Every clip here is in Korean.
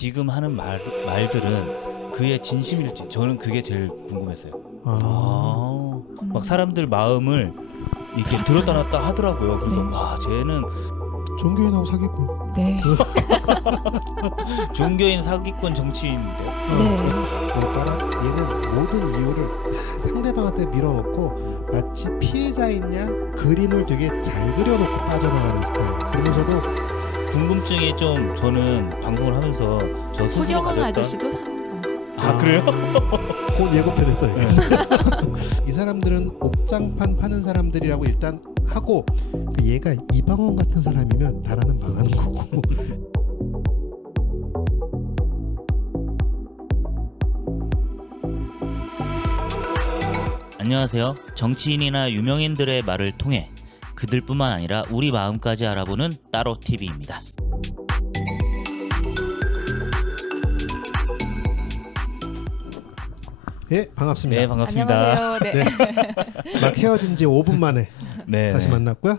지금 하는 말들은 그의 진심일지 저는 그게 제일 궁금했어요. 막 사람들 마음을 이렇게 들었다 놨다 하더라고요. 그래서 네. 와, 쟤는 종교인하고 사귀고. 네. 종교인 사기꾼 정치인인데요. 네. 따라 얘는 모든 이유를 다 상대방한테 밀어넣고 마치 피해자인 양 그림을 되게 잘 그려놓고 빠져나가는 스타일. 그러면서도 궁금증이 좀 저는 방송을 하면서 저 스스로 소경원 가졌던 아저씨도 그래요? 곧 예고편했어요. 이 사람들은 옥장판 파는 사람들이라고 일단 하고 얘가 이방원 같은 사람이면 나라는 망하는 거고. 안녕하세요. 정치인이나 유명인들의 말을 통해 그들뿐만 아니라 우리 마음까지 알아보는 따로 TV입니다. 예, 반갑습니다. 네, 반갑습니다. 안녕하세요. 네. 네. 막 헤어진 지 5분 만에 네, 다시 만났고요.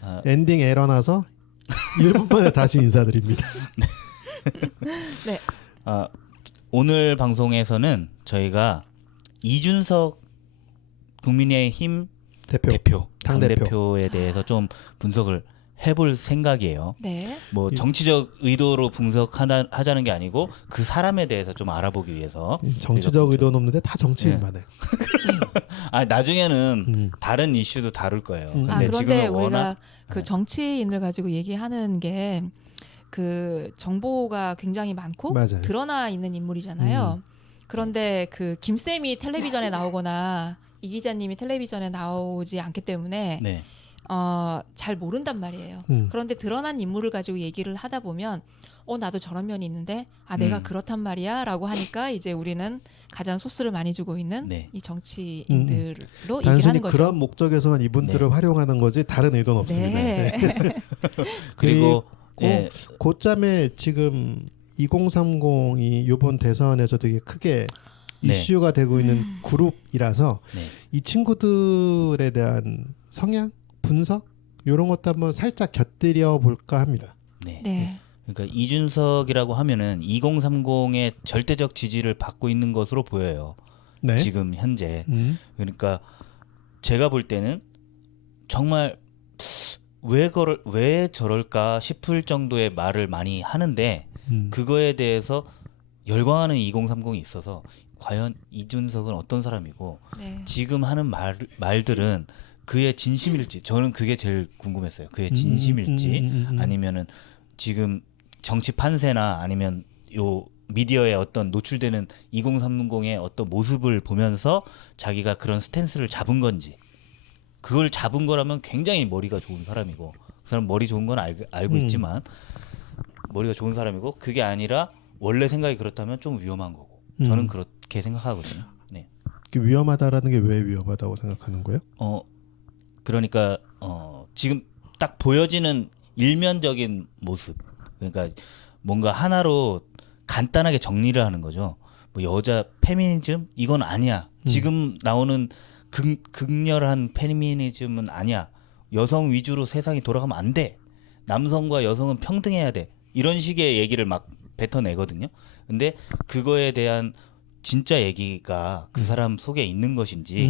아, 엔딩 에러 나서 1분 만에 다시 인사드립니다. 네. 오늘 방송에서는 저희가 이준석 국민의힘 대표. 당대표. 당대표에 대해서 좀 분석을 해볼 생각이에요. 네. 뭐 정치적 의도로 분석하자는 게 아니고 그 사람에 대해서 좀 알아보기 위해서. 정치적 의도는 없는데 다 정치인만해. 나중에는 다른 이슈도 다룰 거예요. 그런데 지금은 우리가 워낙 그 정치인을 가지고 얘기하는 게 그 정보가 굉장히 많고 맞아요. 드러나 있는 인물이잖아요. 그런데 그 김쌤이 텔레비전에 나오거나 이 기자님이 텔레비전에 나오지 않기 때문에 네. 잘 모른단 말이에요. 음. 그런데 드러난 인물을 가지고 얘기를 하다 보면 나도 저런 면이 있는데 내가 그렇단 말이야 라고 하니까 이제 우리는 가장 소스를 많이 주고 있는 네. 이 정치인들로 얘기를 단순히 하는 거죠. 그런 목적에서만 이분들을 네. 활용하는 거지 다른 의도는 없습니다. 네. 그리고 예, 고짬에 지금 2030이 이번 대선에서 되게 크게 네. 이슈가 되고 있는 그룹이라서 네. 이 친구들에 대한 성향, 분석 이런 것도 한번 살짝 곁들여 볼까 합니다. 네. 네. 그러니까 이준석이라고 하면은 2030의 절대적 지지를 받고 있는 것으로 보여요. 네. 지금 현재. 그러니까 제가 볼 때는 정말 왜 저럴까 싶을 정도의 말을 많이 하는데 그거에 대해서 열광하는 2030이 있어서 과연 이준석은 어떤 사람이고 네. 지금 하는 말들은 그의 진심일지 저는 그게 제일 궁금했어요. 그의 진심일지 아니면은 지금 정치 판세나 아니면 요 미디어에 어떤 노출되는 2030의 어떤 모습을 보면서 자기가 그런 스탠스를 잡은 건지 그걸 잡은 거라면 굉장히 머리가 좋은 사람이고 그 사람 머리 좋은 건 알고 있지만 머리가 좋은 사람이고 그게 아니라 원래 생각이 그렇다면 좀 위험한 거고 저는 그렇게 생각하거든요. 네. 위험하다라는 게 왜 위험하다고 생각하는 거예요? 그러니까 지금 딱 보여지는 일면적인 모습 그러니까 뭔가 하나로 간단하게 정리를 하는 거죠. 뭐 여자 페미니즘 이건 아니야. 지금 나오는 극렬한 페미니즘은 아니야. 여성 위주로 세상이 돌아가면 안 돼. 남성과 여성은 평등해야 돼. 이런 식의 얘기를 막 뱉어내거든요. 근데 그거에 대한 진짜 얘기가 그 사람 속에 있는 것인지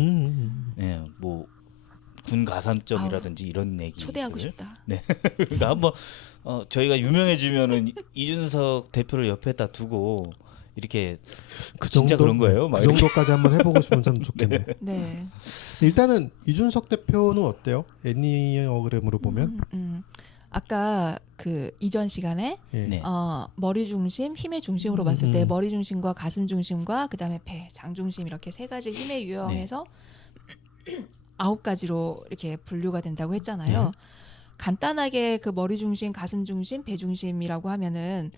예, 뭐 군 가산점이라든지 이런 얘기 초대하고 싶다. 네. 그러니까 한번 저희가 유명해지면은 이준석 대표를 옆에다 두고 이렇게 그 진짜 정도, 그런 거예요? 막 그 이렇게. 정도까지 한번 해보고 싶으면 참 좋겠네. 네. 일단은 이준석 대표는 어때요? 애니어그램으로 보면 아까 그 이전 시간에 예. 네. 머리 중심, 힘의 중심으로 봤을 때 머리 중심과 가슴 중심과 그다음에 배, 장 중심 이렇게 세 가지 힘의 유형에서 9가지로 이렇게 분류가 된다고 했잖아요. 간단하게 그 머리 중심, 가슴 중심, 배 중심이라고 하면은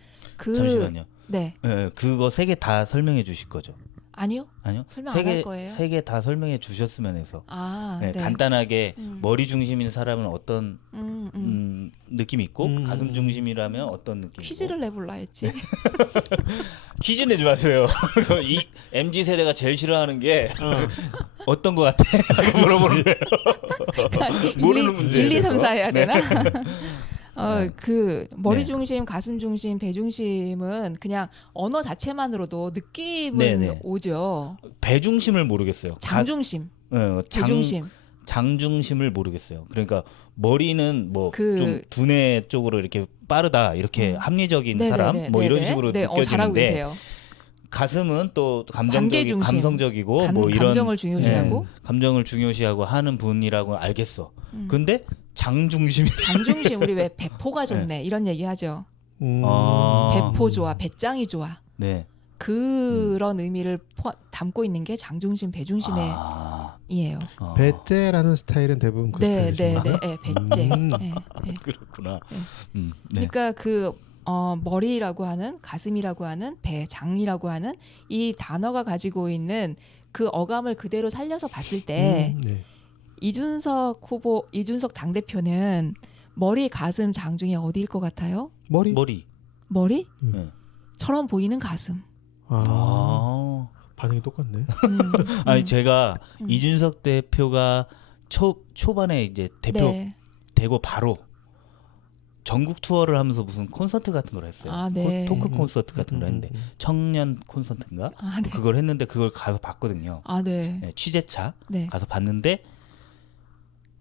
잠시만요. 네. 예, 그거 세 개 다 설명해 주실 거죠? 아니요. 아니요. 설명 안 할 거예요. 세 개 다 설명해 주셨으면 해서. 네. 간단하게 머리 중심인 사람은 어떤 느낌이 있고 가슴 중심이라면 어떤 느낌이고. 퀴즈를 내볼라 했지. 퀴즈 내지 마세요. 이 MZ 세대가 제일 싫어하는 게 어떤 거 같아? 물어보는 거예요. 모르는 문제. 1, 2, 3, 4 해야 되나? 네. 그 머리 네. 중심, 가슴 중심, 배 중심은 그냥 언어 자체만으로도 느낌은 네네. 오죠. 배 중심을 모르겠어요. 장 중심, 네, 배 중심. 장 중심을 모르겠어요. 그러니까 머리는 뭐 그- 좀 두뇌 쪽으로 이렇게 빠르다 이렇게 합리적인 네네네, 사람 뭐 이런 네네. 식으로 네, 잘하고 느껴지는데 계세요. 가슴은 또 관계 중심. 감성적이고 뭐 이런 감정을 중요시하고. 감정을 중요시하고 하는 분이라고 알겠어. 음. 근데 장 중심이 장 중심 우리 왜 배포가 좋네 이런 얘기하죠. 아. 배포 좋아, 배짱이 좋아. 네. 그런 의미를 담고 있는 게 장 중심, 배 중심의 아. 이에요. 배째라는 스타일은 대부분 그 네, 스타일이죠. 네, 네, 네, 배째. 음. 네, 네. 그렇구나. 네. 네. 그러니까 그 머리라고 하는 가슴이라고 하는 배, 장이라고 하는 이 단어가 가지고 있는 그 어감을 그대로 살려서 봤을 때 네. 이준석 당 대표는 머리, 가슴, 장 중에 어디일 것 같아요? 머리. 머리? 네. 처럼 보이는 가슴. 아. 반응이 똑같네. 아니 제가 음. 이준석 대표가 초반에 이제 대표 네. 되고 바로 전국 투어를 하면서 무슨 콘서트 같은 걸 했어요. 아, 네. 토크 콘서트 같은 걸 했는데 청년 콘서트인가? 아, 네. 그걸 했는데 그걸 가서 봤거든요. 아, 네. 네, 취재차 네. 가서 봤는데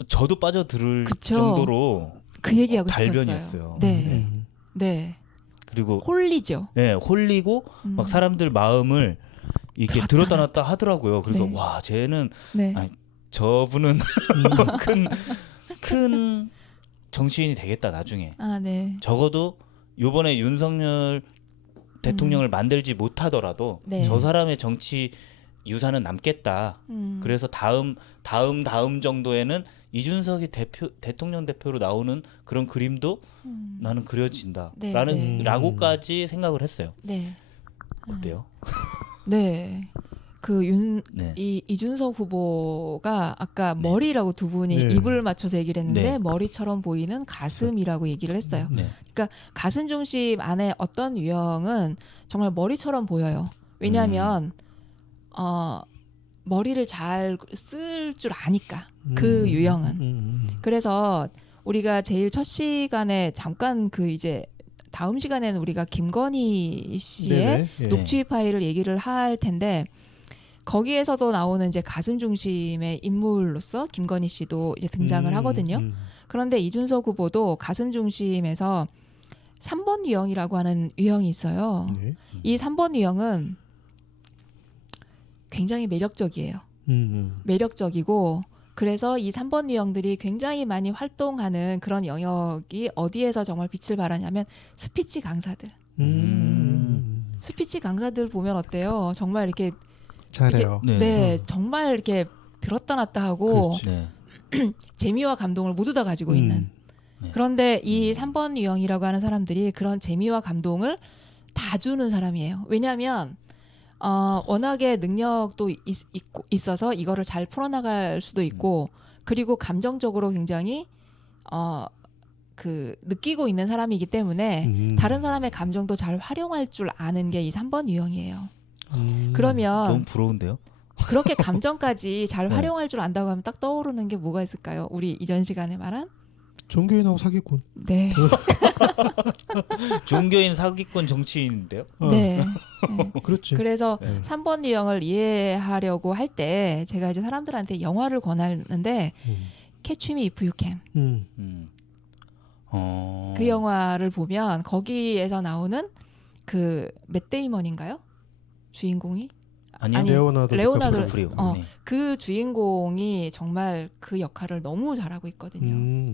저도 빠져들을 그쵸. 정도로 그 얘기하고 달변이었어요. 싶었어요. 네. 네. 그리고 홀리죠. 네, 홀리고 음. 막 사람들 마음을 이렇게 들었다 놨다 하더라고요. 그래서 네. 와, 쟤는 네. 아니, 저분은 큰 정치인이 되겠다 나중에. 아, 네. 적어도 요번에 윤석열 대통령을 만들지 못하더라도 네. 저 사람의 정치 유산은 남겠다. 그래서 다음 정도에는 이준석이 대통령 대표로 나오는 그런 그림도 나는 그려진다. 네, 라는 네. 라고까지 생각을 했어요. 네. 어때요? 네. 네. 이준석 후보가 아까 네. 머리라고 두 분이 네. 입을 맞춰서 얘기를 했는데 네. 머리처럼 보이는 가슴이라고 얘기를 했어요. 네. 가슴 중심 안에 어떤 유형은 정말 머리처럼 보여요. 왜냐하면 머리를 잘 쓸 줄 아니까 그 유형은. 그래서 우리가 제일 첫 시간에 잠깐 그 이제 다음 시간에는 우리가 김건희 씨의 네네. 예. 녹취 파일을 얘기를 할 텐데 거기에서도 나오는 이제 가슴 중심의 인물로서 김건희 씨도 이제 등장을 하거든요. 그런데 이준석 후보도 가슴 중심에서 3번 유형이라고 하는 유형이 있어요. 네. 이 3번 유형은 굉장히 매력적이에요. 매력적이고 그래서 이 3번 유형들이 굉장히 많이 활동하는 그런 영역이 어디에서 정말 빛을 발하냐면 스피치 강사들. 스피치 강사들 보면 어때요? 정말 이렇게 잘해요. 네, 정말 이렇게 들었다 놨다 하고 그렇지. 네. 재미와 감동을 모두 다 가지고 있는. 네. 그런데 이 3번 유형이라고 하는 사람들이 그런 재미와 감동을 다 주는 사람이에요. 왜냐하면 워낙에 능력도 있어서 이거를 잘 풀어나갈 수도 있고 그리고 감정적으로 굉장히 그 느끼고 있는 사람이기 때문에 다른 사람의 감정도 잘 활용할 줄 아는 게 이 3번 유형이에요. 그러면 너무 부러운데요? 그렇게 감정까지 잘 네. 활용할 줄 안다고 하면 딱 떠오르는 게 뭐가 있을까요? 우리 이전 시간에 말한 종교인하고 사기꾼. 네. 종교인 사기꾼 정치인인데요? 네. 그렇지. 그래서 네. 3번 유형을 이해하려고 할 때 제가 이제 사람들한테 영화를 권하는데 Catch Me If You Can 그 영화를 보면 거기에서 나오는 그 맷 데이먼인가요? 주인공이? 아니요. 아니, 레오나르도 레오나르도 디카프리오. 프리오. 네. 그 주인공이 정말 그 역할을 너무 잘하고 있거든요.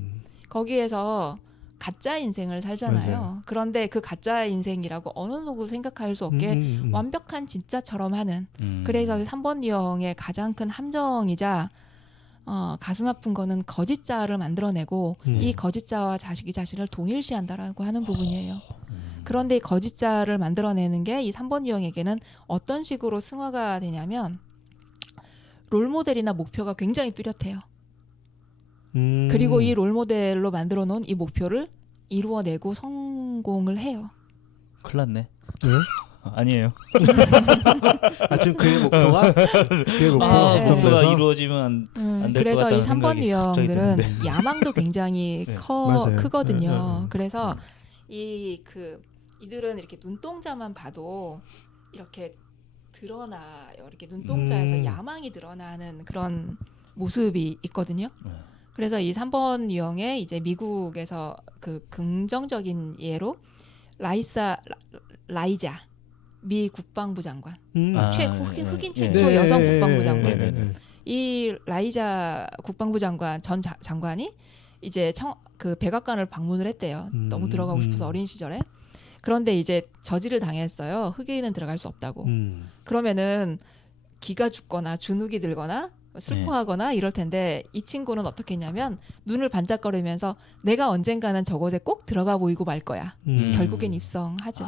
거기에서 가짜 인생을 살잖아요. 맞아요. 그런데 그 가짜 인생이라고 어느 누구 생각할 수 없게 완벽한 진짜처럼 하는. 그래서 3번 유형의 가장 큰 함정이자 가슴 아픈 거는 거짓자를 만들어내고 이 거짓자와 자식이 자신을 동일시한다라고 하는 부분이에요. 그런데 이 거짓자를 만들어내는 게 이 3번 유형에게는 어떤 식으로 승화가 되냐면 롤모델이나 목표가 굉장히 뚜렷해요. 그리고 이 롤모델로 만들어 놓은 이 목표를 이루어내고 성공을 해요. 큰일 났네. 네? 아니에요. 지금 그의 목표가 그의 목표 네. 목표가 정도에서 이루어지면 안 될 것 그래서 이 같다는 3번 생각이 갑자기 유형들은 드는데. 야망도 굉장히 네. 맞아요. 크거든요. 네. 그래서 이들은 이렇게 눈동자만 봐도 이렇게 드러나요. 이렇게 눈동자에서 야망이 드러나는 그런 모습이 있거든요. 네. 그래서 이 3번 유형의 이제 미국에서 그 긍정적인 예로 라이자 미 국방부 장관, 흑인 최초 네. 여성 국방부 장관. 네. 이 라이자 국방부 장관 장관이 이제 그 백악관을 방문을 했대요. 너무 들어가고 싶어서 어린 시절에. 그런데 이제 저지를 당했어요. 흑인은 들어갈 수 없다고. 그러면은 기가 죽거나 주눅이 들거나 슬퍼하거나 이럴 텐데 이 친구는 어떻게 했냐면 눈을 반짝거리면서 내가 언젠가는 저곳에 꼭 들어가 보이고 말 거야. 결국엔 입성하죠.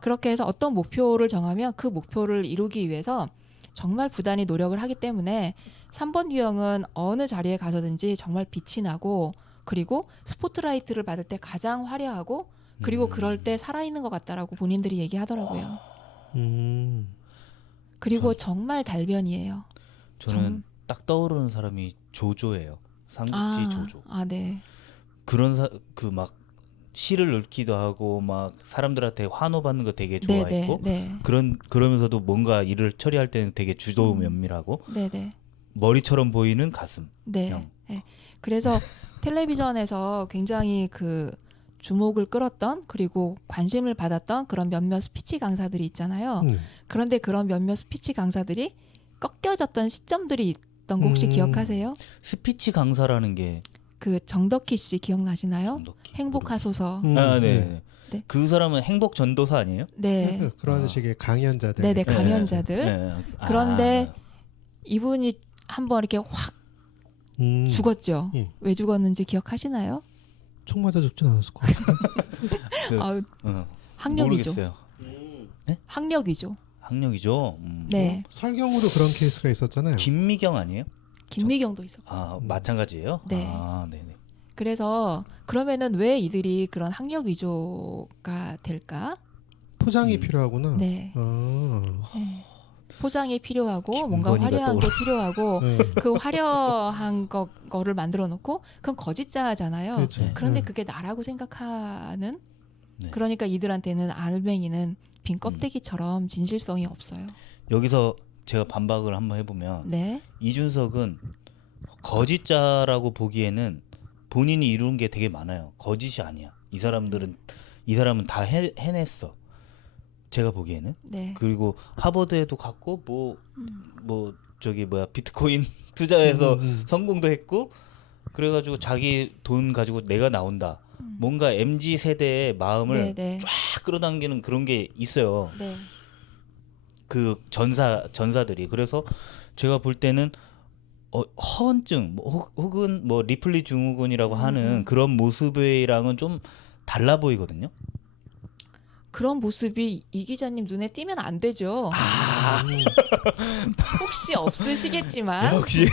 그렇게 해서 어떤 목표를 정하면 그 목표를 이루기 위해서 정말 부단히 노력을 하기 때문에 3번 유형은 어느 자리에 가서든지 정말 빛이 나고 그리고 스포트라이트를 받을 때 가장 화려하고 그리고 그럴 때 살아있는 것 같다라고 본인들이 얘기하더라고요. 그리고 정말 달변이에요. 저는 딱 떠오르는 사람이 조조예요. 삼국지 조조. 네. 그런 그 막 시를 읊기도 하고 막 사람들한테 환호 받는 거 되게 좋아했고 네. 그러면서도 뭔가 일을 처리할 때는 되게 주도 면밀하고 네. 머리처럼 보이는 가슴. 네. 그래서 텔레비전에서 굉장히 그 주목을 끌었던 그리고 관심을 받았던 그런 몇몇 스피치 강사들이 있잖아요. 그런데 그런 몇몇 스피치 강사들이 꺾여졌던 시점들이 있던 거 혹시 기억하세요? 스피치 강사라는 게 그 정덕희 씨 기억나시나요? 행복하소서. 네. 네. 그 사람은 행복 전도사 아니에요? 네. 그런 식의 강연자들. 네네 강연자들. 네. 그런데 이분이 한번 이렇게 확 죽었죠. 왜 죽었는지 기억하시나요? 총 맞아 죽진 않았을 것 같아요. 학력이죠. 모르겠어요. 네? 학력이죠. 학력이죠. 네. 설경으로 그런 케이스가 있었잖아요. 김미경 아니에요? 김미경도 있었고. 마찬가지예요? 네. 네네. 그래서 그러면은 왜 이들이 그런 학력 위조가 될까? 포장이 필요하구나. 네. 네. 포장이 필요하고 뭔가 화려한 게 필요하고 그 화려한 거를 만들어 놓고 그건 거짓자잖아요. 그렇죠. 그런데 그게 나라고 생각하는 그러니까 이들한테는 알맹이는 빈 껍데기처럼 진실성이 없어요. 여기서 제가 반박을 한번 해보면 네. 이준석은 거짓자라고 보기에는 본인이 이룬 게 되게 많아요. 거짓이 아니야. 이 사람은 다 해냈어. 제가 보기에는. 네. 그리고 하버드에도 갔고 뭐 저기 뭐야 비트코인 투자해서 성공도 했고 그래가지고 자기 돈 가지고 내가 나온다. 뭔가 MZ 세대의 마음을 쫙 끌어당기는 그런 게 있어요. 네. 그 전사들이. 그래서 제가 볼 때는 허언증 혹은 뭐 리플리 증후군이라고 하는 그런 모습이랑은 좀 달라 보이거든요. 그런 모습이 이 기자님 눈에 띄면 안 되죠. 혹시 없으시겠지만 역시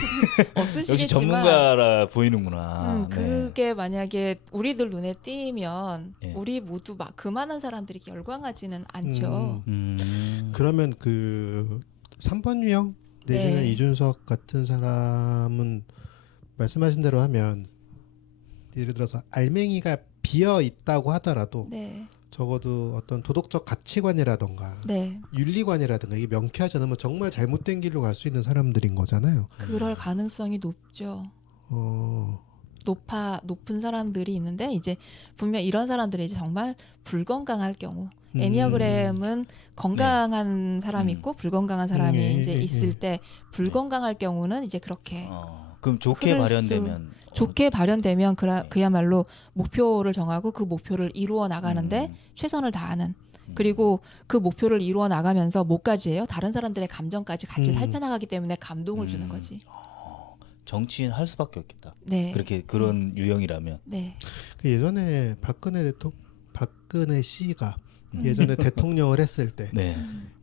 없으시겠지만 전문가라 보이는구나. 그게 만약에 우리들 눈에 띄면 네. 우리 모두 막 그만한 사람들이 열광하지는 않죠. 그러면 그 3번 유형 내지는 이준석 같은 사람은 말씀하신 대로 하면 예를 들어서 알맹이가 비어 있다고 하더라도 적어도 어떤 도덕적 가치관이라던가 윤리관이라든가 이게 명쾌하지 않으면 정말 잘못된 길로 갈 수 있는 사람들인 거잖아요. 그럴 가능성이 높죠. 높은 사람들이 있는데 이제 분명 이런 사람들이 이제 정말 불건강할 경우 애니어그램은 건강한 사람이 있고 불건강한 사람이 이제 있을 때 불건강할 경우는 이제 그렇게 그럼 좋게 발현되면 그야말로 목표를 정하고 그 목표를 이루어 나가는데 최선을 다하는 그리고 그 목표를 이루어 나가면서 뭐까지 해요? 다른 사람들의 감정까지 같이 살펴나가기 때문에 감동을 주는 거지. 정치인 할 수밖에 없겠다. 네. 그렇게 그런 유형이라면. 네. 그 예전에 박근혜 씨가 예전에 대통령을 했을 때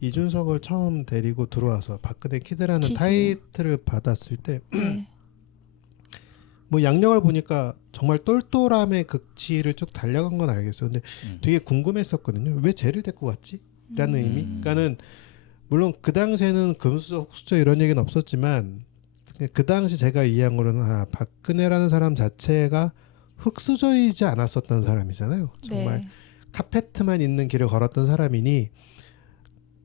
이준석을 처음 데리고 들어와서 박근혜 키드라는 타이틀을 받았을 때 뭐 양력을 보니까 정말 똘똘함의 극치를 쭉 달려간 건 알겠어요. 근데 되게 궁금했었거든요. 왜 쟤를 데리고 갔지? 의미. 그러니까는 물론 그 당시에는 금수저, 흑수저 이런 얘기는 없었지만 그 당시 제가 이해한 거로는 박근혜라는 사람 자체가 흑수저이지 않았었던 사람이잖아요. 정말 네. 카페트만 있는 길을 걸었던 사람이니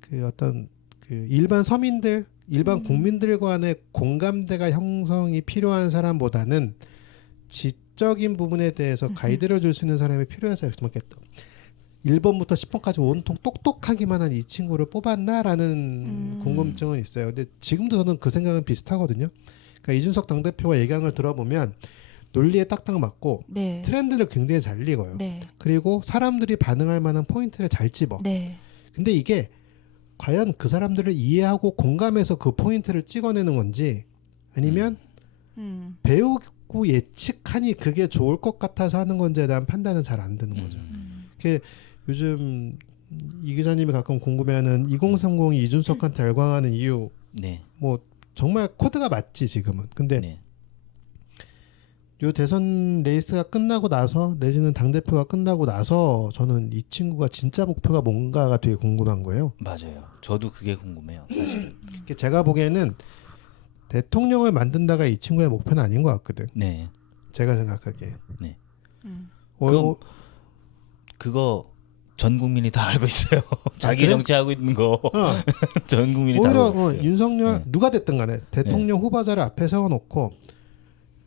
그 어떤 그 일반 서민들, 일반 국민들 간의 공감대가 형성이 필요한 사람보다는 지적인 부분에 대해서 가이드를 줄 수 있는 사람이 필요해서 이렇게 먹겠다. 1번부터 10번까지 온통 똑똑하기만 한 이 친구를 뽑았나라는 궁금증은 있어요. 근데 지금도 저는 그 생각은 비슷하거든요. 그러니까 이준석 당대표가 얘기하는 걸 들어보면 논리에 딱딱 맞고 네. 트렌드를 굉장히 잘 읽어요. 네. 그리고 사람들이 반응할 만한 포인트를 잘 집어. 네. 근데 이게 과연 그 사람들을 이해하고 공감해서 그 포인트를 찍어내는 건지 아니면 배우고 예측하니 그게 좋을 것 같아서 하는 건지에 대한 판단은 잘 안 되는 거죠. 그게 요즘 이 기자님이 가끔 궁금해하는 2030이 이준석한테 열광하는 이유 네. 뭐 정말 코드가 맞지 지금은. 근데 네. 요 대선 레이스가 끝나고 나서 내지는 당대표가 끝나고 나서 저는 이 친구가 진짜 목표가 뭔가가 되게 궁금한 거예요. 맞아요. 저도 그게 궁금해요. 사실은. 제가 보기에는 대통령을 만든다가 이 친구의 목표는 아닌 것 같거든. 네. 제가 생각하기에. 네. 어, 그거 전 국민이 다 알고 있어요. 자기 그래? 정치하고 있는 거 전 국민이 다 오히려 알고 있어요. 윤석열 네. 누가 됐든 간에 대통령 후보자를 앞에 세워놓고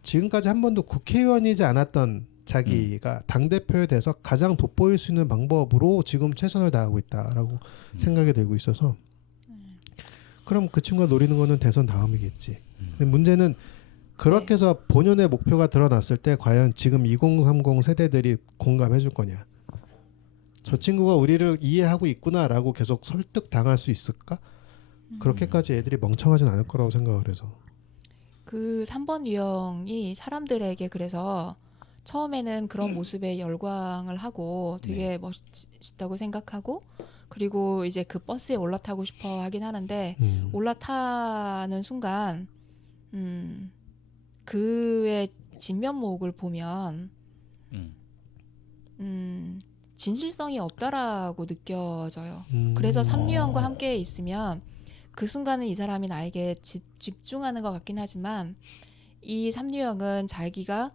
지금까지 한 번도 국회의원이지 않았던 자기가 당대표에 대해서 가장 돋보일 수 있는 방법으로 지금 최선을 다하고 있다라고 생각이 들고 있어서 그럼 그 친구가 노리는 거는 대선 다음이겠지. 근데 문제는 그렇게 해서 본연의 목표가 드러났을 때 과연 지금 2030 세대들이 공감해 줄 거냐. 저 친구가 우리를 이해하고 있구나라고 계속 설득당할 수 있을까? 그렇게까지 애들이 멍청하진 않을 거라고 생각을 해서. 그 3번 유형이 사람들에게 그래서 처음에는 그런 모습에 열광을 하고 되게 멋있다고 생각하고 그리고 이제 그 버스에 올라타고 싶어 하긴 하는데 올라타는 순간 그의 진면목을 보면 진실성이 없다라고 느껴져요. 그래서 3유형과 함께 있으면 그 순간은 이 사람이 나에게 집중하는 것 같긴 하지만 이 3유형은 자기가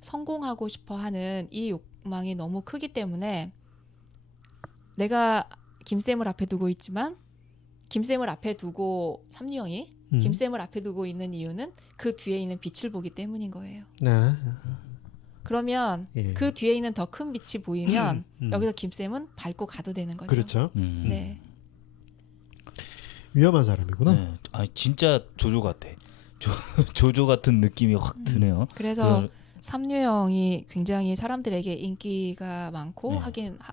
성공하고 싶어하는 이 욕망이 너무 크기 때문에 내가 김쌤을 앞에 두고 있지만 김쌤을 앞에 두고 3유형이 김쌤을 앞에 두고 있는 이유는 그 뒤에 있는 빛을 보기 때문인 거예요. 그러면 그 뒤에 있는 더 큰 빛이 보이면 여기서 김쌤은 밟고 가도 되는 거죠. 그렇죠. 네. 위험한 사람이구나. 네. 아니 진짜 조조 같아. 조조 같은 느낌이 확 드네요. 그래서 3유형이 굉장히 사람들에게 인기가 많고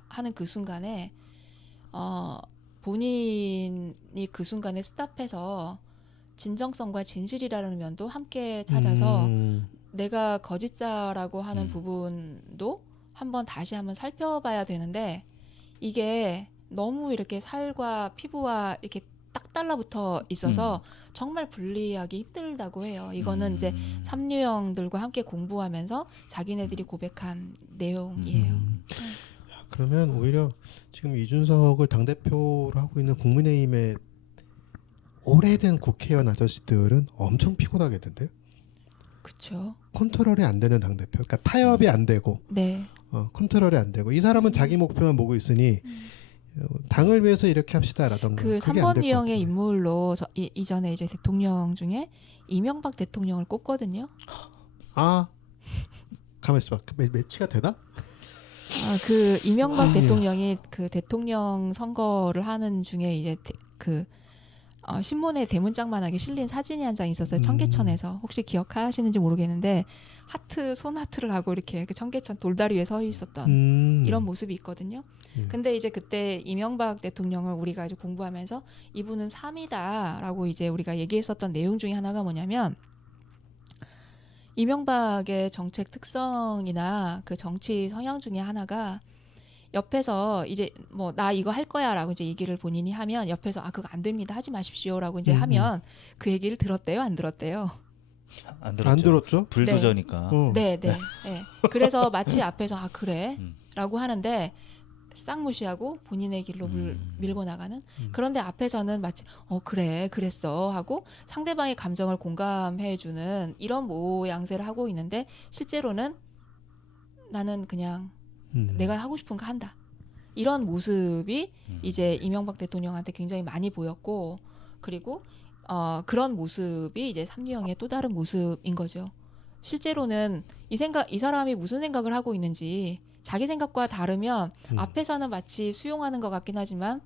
하는 그 순간에 본인이 그 순간에 스탑해서 진정성과 진실이라는 면도 함께 찾아서 내가 거짓자라고 하는 부분도 다시 한번 살펴봐야 되는데 이게 너무 이렇게 살과 피부와 이렇게 딱 달라붙어 있어서 정말 분리하기 힘들다고 해요. 이거는 이제 3유형들과 함께 공부하면서 자기네들이 고백한 내용이에요. 그러면 오히려 지금 이준석을 당대표로 하고 있는 국민의힘의 오래된 국회의원 아저씨들은 엄청 피곤하겠는데요? 그렇죠. 컨트롤이 안 되는 당대표. 그러니까 타협이 안 되고 네. 컨트롤이 안 되고 이 사람은 자기 목표만 보고 있으니 당을 위해서 이렇게 합시다라던가. 그 3번 유형의 인물로 이전에 이제 대통령 중에 이명박 대통령을 꼽거든요. 가만 있어봐. 매치가 되나? 그 이명박 대통령이 그 대통령 선거를 하는 중에 이제 신문에 대문짝만하게 실린 사진이 한 장 있었어요. 청계천에서. 혹시 기억하시는지 모르겠는데 손 하트를 하고 이렇게 그 청계천 돌다리 위에 서 있었던 이런 모습이 있거든요. 근데 이제 그때 이명박 대통령을 우리가 이제 공부하면서 이분은 3이다라고 이제 우리가 얘기했었던 내용 중에 하나가 뭐냐면 이명박의 정책 특성이나 그 정치 성향 중에 하나가 옆에서 이제 나 이거 할 거야라고 이제 얘기를 본인이 하면 옆에서 그거 안 됩니다. 하지 마십시오라고 이제 하면 그 얘기를 들었대요, 안 들었대요? 안 들었죠. 안 들었죠? 불도저니까. 네. 그래서 마치 앞에서 그래라고 하는데 싹 무시하고 본인의 길로 밀고 나가는. 그런데 앞에서는 마치 그래 그랬어 하고 상대방의 감정을 공감해주는 이런 모양새를 하고 있는데 실제로는 나는 그냥 내가 하고 싶은 거 한다. 이런 모습이 이제 이명박 대통령한테 굉장히 많이 보였고 그리고 그런 모습이 이제 삼류형의 또 다른 모습인 거죠. 실제로는 이 사람이 무슨 생각을 하고 있는지 자기 생각과 다르면 앞에서는 마치 수용하는 것 같긴 하지만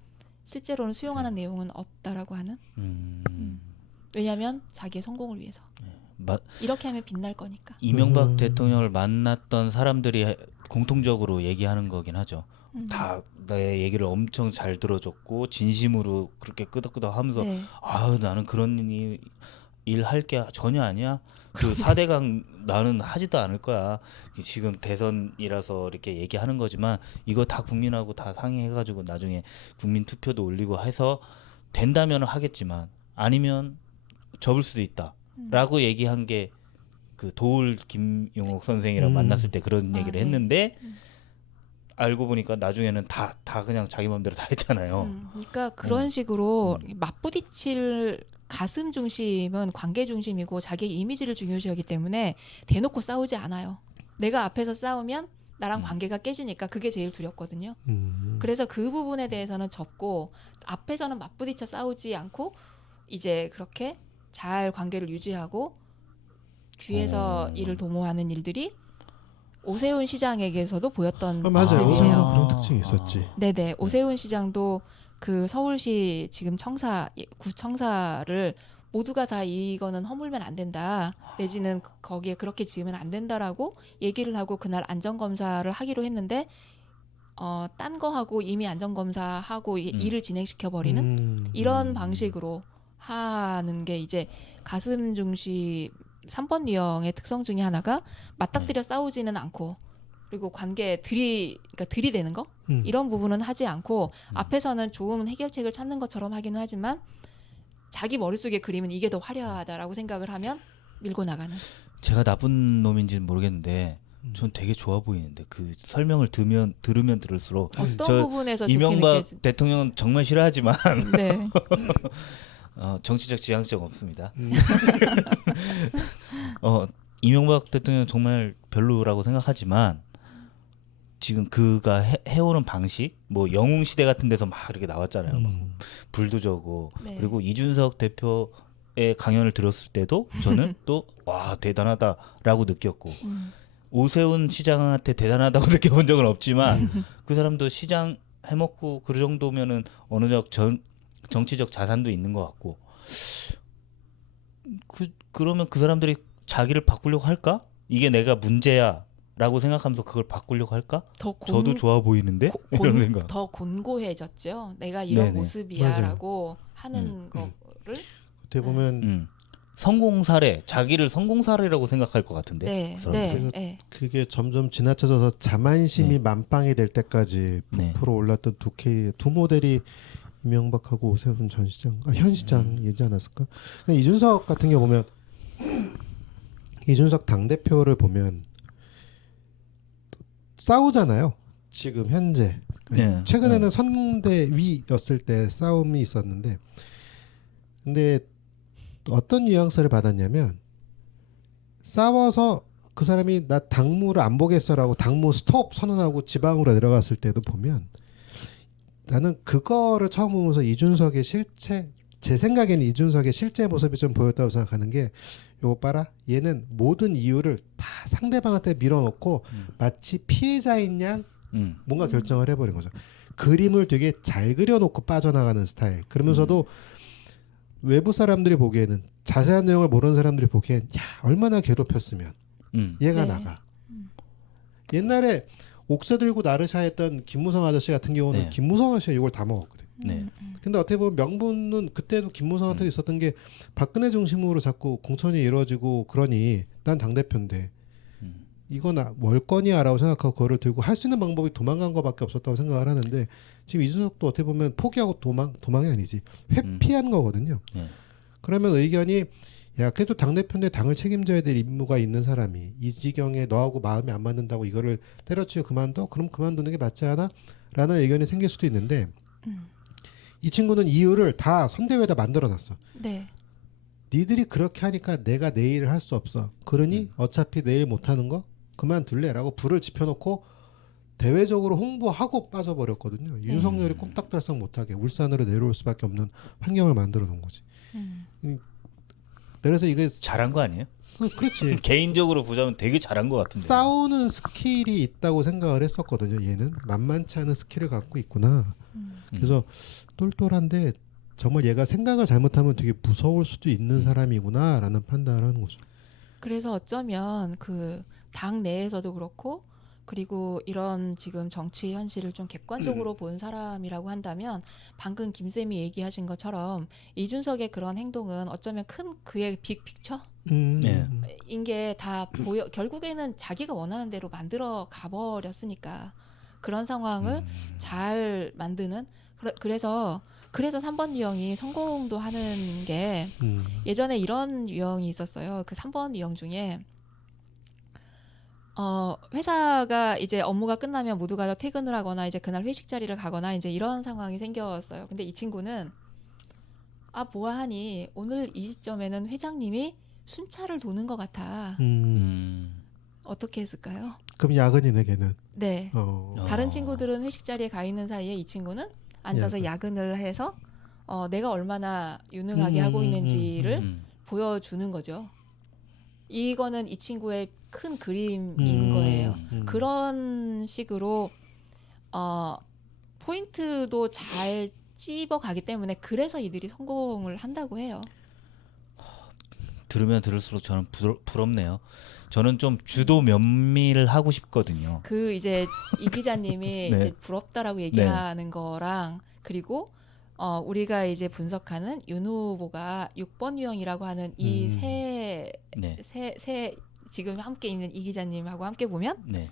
실제로는 수용하는 내용은 없다라고 하는. 왜냐하면 자기의 성공을 위해서. 이렇게 하면 빛날 거니까. 이명박 대통령을 만났던 사람들이 공통적으로 얘기하는 거긴 하죠. 다 내 얘기를 엄청 잘 들어줬고 진심으로 그렇게 끄덕끄덕하면서 네. 나는 그런 일 할 게 전혀 아니야. 그 4대강 나는 하지도 않을 거야. 지금 대선이라서 이렇게 얘기하는 거지만 이거 다 국민하고 다 상의해가지고 나중에 국민 투표도 올리고 해서 된다면 하겠지만 아니면 접을 수도 있다라고 얘기한 게 그 도울 김용옥 선생이랑 만났을 때 그런 얘기를 했는데 알고 보니까 나중에는 다 그냥 자기 마음대로 다 했잖아요. 그러니까 그런 식으로 맞부딪힐 가슴 중심은 관계 중심이고 자기의 이미지를 중요시하기 때문에 대놓고 싸우지 않아요. 내가 앞에서 싸우면 나랑 관계가 깨지니까 그게 제일 두렵거든요. 그래서 그 부분에 대해서는 접고 앞에서는 맞부딪혀 싸우지 않고 이제 그렇게 잘 관계를 유지하고 뒤에서 이를 도모하는 일들이 오세훈 시장에게서도 보였던 맞아요. 모습이에요. 오세훈은 그런 특징이 있었지. 네네. 오세훈 시장도 그 서울시 지금 구청사를 모두가 다 이거는 허물면 안 된다. 내지는 거기에 그렇게 지으면 안 된다라고 얘기를 하고 그날 안전검사를 하기로 했는데 딴 거 하고 이미 안전검사하고 일을 진행시켜버리는 이런 방식으로 하는 게 이제 가슴 중심 3번 유형의 특성 중에 하나가 맞닥뜨려 싸우지는 않고 그리고 관계 그러니까 들이대는 거 이런 부분은 하지 않고 앞에서는 좋은 해결책을 찾는 것처럼 하기는 하지만 자기 머릿속에 그림은 이게 더 화려하다라고 생각을 하면 밀고 나가는. 제가 나쁜 놈인지는 모르겠는데 전 되게 좋아 보이는데 그 설명을 들으면 들을수록 어떤 부분에서 이명박 대통령은 정말 싫어하지만 네. 정치적 지향성 없습니다. 이명박 대통령 정말 별로라고 생각하지만 지금 그가 해오는 방식 뭐 영웅 시대 같은 데서 막 이렇게 나왔잖아요. 막 불도 져고 그리고 이준석 대표의 강연을 들었을 때도 저는 또 와 대단하다라고 느꼈고 오세훈 시장한테 대단하다고 느껴본 적은 없지만 그 사람도 시장 해먹고 그 정도면은 어느 정도 정치적 자산도 있는 것 같고 그러면 그 사람들이 자기를 바꾸려고 할까? 이게 내가 문제야라고 생각하면서 그걸 바꾸려고 할까? 저도 좋아 보이는데 이런 생각. 더 곤고해졌죠. 내가 이런 네네. 모습이야라고 하는 거를 어떻게 보면 성공 사례, 자기를 성공 사례라고 생각할 것 같은데. 네, 그 사람들이. 그래서 네. 그게 점점 지나쳐져서 자만심이 만빵이 될 때까지 부풀어 올랐던 두 모델이 이명박하고 오세훈 전 시장, 현 시장이지 않았을까? 이준석 같은 경우 보면 이준석 당대표를 보면 싸우잖아요. 지금 현재 최근에는 선대위였을 때 싸움이 있었는데 근데 어떤 뉘앙스를 받았냐면 싸워서 그 사람이 나 당무를 안 보겠어라고 당무 스톱 선언하고 지방으로 내려갔을 때도 보면 나는 그거를 처음 보면서 이준석의 제 생각에는 이준석의 실제 모습이 좀 보였다고 생각하는 게 요거 봐라 얘는 모든 이유를 다 상대방한테 밀어놓고 마치 피해자인 양 뭔가 결정을 해버린 거죠. 그림을 되게 잘 그려놓고 빠져나가는 스타일. 그러면서도 외부 사람들이 보기에는 자세한 내용을 모르는 사람들이 보기엔 야 얼마나 괴롭혔으면 얘가 나가. 옛날에 옥새 들고 나르샤 했던 김무성 아저씨 같은 경우는 김무성 아저씨가 이걸 다 먹었거든. 근데 어떻게 보면 명분은 그때도 김무성한테 있었던 게 박근혜 중심으로 자꾸 공천이 이루어지고 그러니 난 당대표인데 이건 월권이야라고 생각하고 그거를 들고 할 수 있는 방법이 도망간 거밖에 없었다고 생각을 하는데 지금 이준석도 어떻게 보면 포기하고 도망이 아니지 회피한 거거든요. 그러면 의견이 야 그래도 당대표인데 당을 책임져야 될 임무가 있는 사람이 이 지경에 너하고 마음이 안 맞는다고 이거를 때려치고 그만둬? 그럼 그만두는 게 맞지 않아? 라는 의견이 생길 수도 있는데 음. 이 친구는 이유를 다 선대위에다 만들어놨어. 네. 니들이 그렇게 하니까 내가 내일 할 수 없어. 그러니 어차피 내일 못하는 거 그만둘래라고 불을 지펴놓고 대외적으로 홍보하고 빠져버렸거든요. 윤석열이 꼼짝달싹 못하게 울산으로 내려올 수밖에 없는 환경을 만들어 놓은 거지. 그래서 이게 잘한 거 아니에요? 그렇지. 개인적으로 보자면 되게 잘한 것 같은데. 싸우는 스킬이 있다고 생각을 했었거든요. 얘는 만만치 않은 스킬을 갖고 있구나. 그래서 똘똘한데 정말 얘가 생각을 잘못하면 되게 무서울 수도 있는 사람이구나라는 판단을 하는 거죠. 그래서 어쩌면 그 당 내에서도 그렇고 그리고 이런 지금 정치 현실을 좀 객관적으로 본 사람이라고 한다면 방금 김쌤이 얘기하신 것처럼 이준석의 그런 행동은 어쩌면 큰 그의 빅픽처 네. 인 게 다 보여 결국에는 자기가 원하는 대로 만들어 가버렸으니까 그런 상황을 잘 만드는 그래서 3번 유형이 성공도 하는 게 예전에 이런 유형이 있었어요. 그 3번 유형 중에 회사가 이제 업무가 끝나면 모두가 다 퇴근을 하거나 이제 그날 회식 자리를 가거나 이제 이런 상황이 생겼어요. 근데 이 친구는 보아하니 오늘 이 시점에는 회장님이 순찰을 도는 것 같아. 어떻게 했을까요? 그럼 야근이네 걔는. 네. 어. 다른 친구들은 회식 자리에 가 있는 사이에 이 친구는 앉아서 야근을 해서 내가 얼마나 유능하게 하고 있는지를 보여주는 거죠. 이거는 이 친구의 큰 그림인 거예요. 그런 식으로 포인트도 잘 찝어가기 때문에 그래서 이들이 성공을 한다고 해요. 들으면 들을수록 저는 부럽네요. 저는 좀 주도 면밀을 하고 싶거든요. 그 이제 이 기자님이 네. 이제 부럽다라고 얘기하는 거랑 그리고 우리가 이제 분석하는 윤 후보가 6번 유형이라고 하는 이 세 지금 함께 있는 이 기자님하고 함께 보면 네.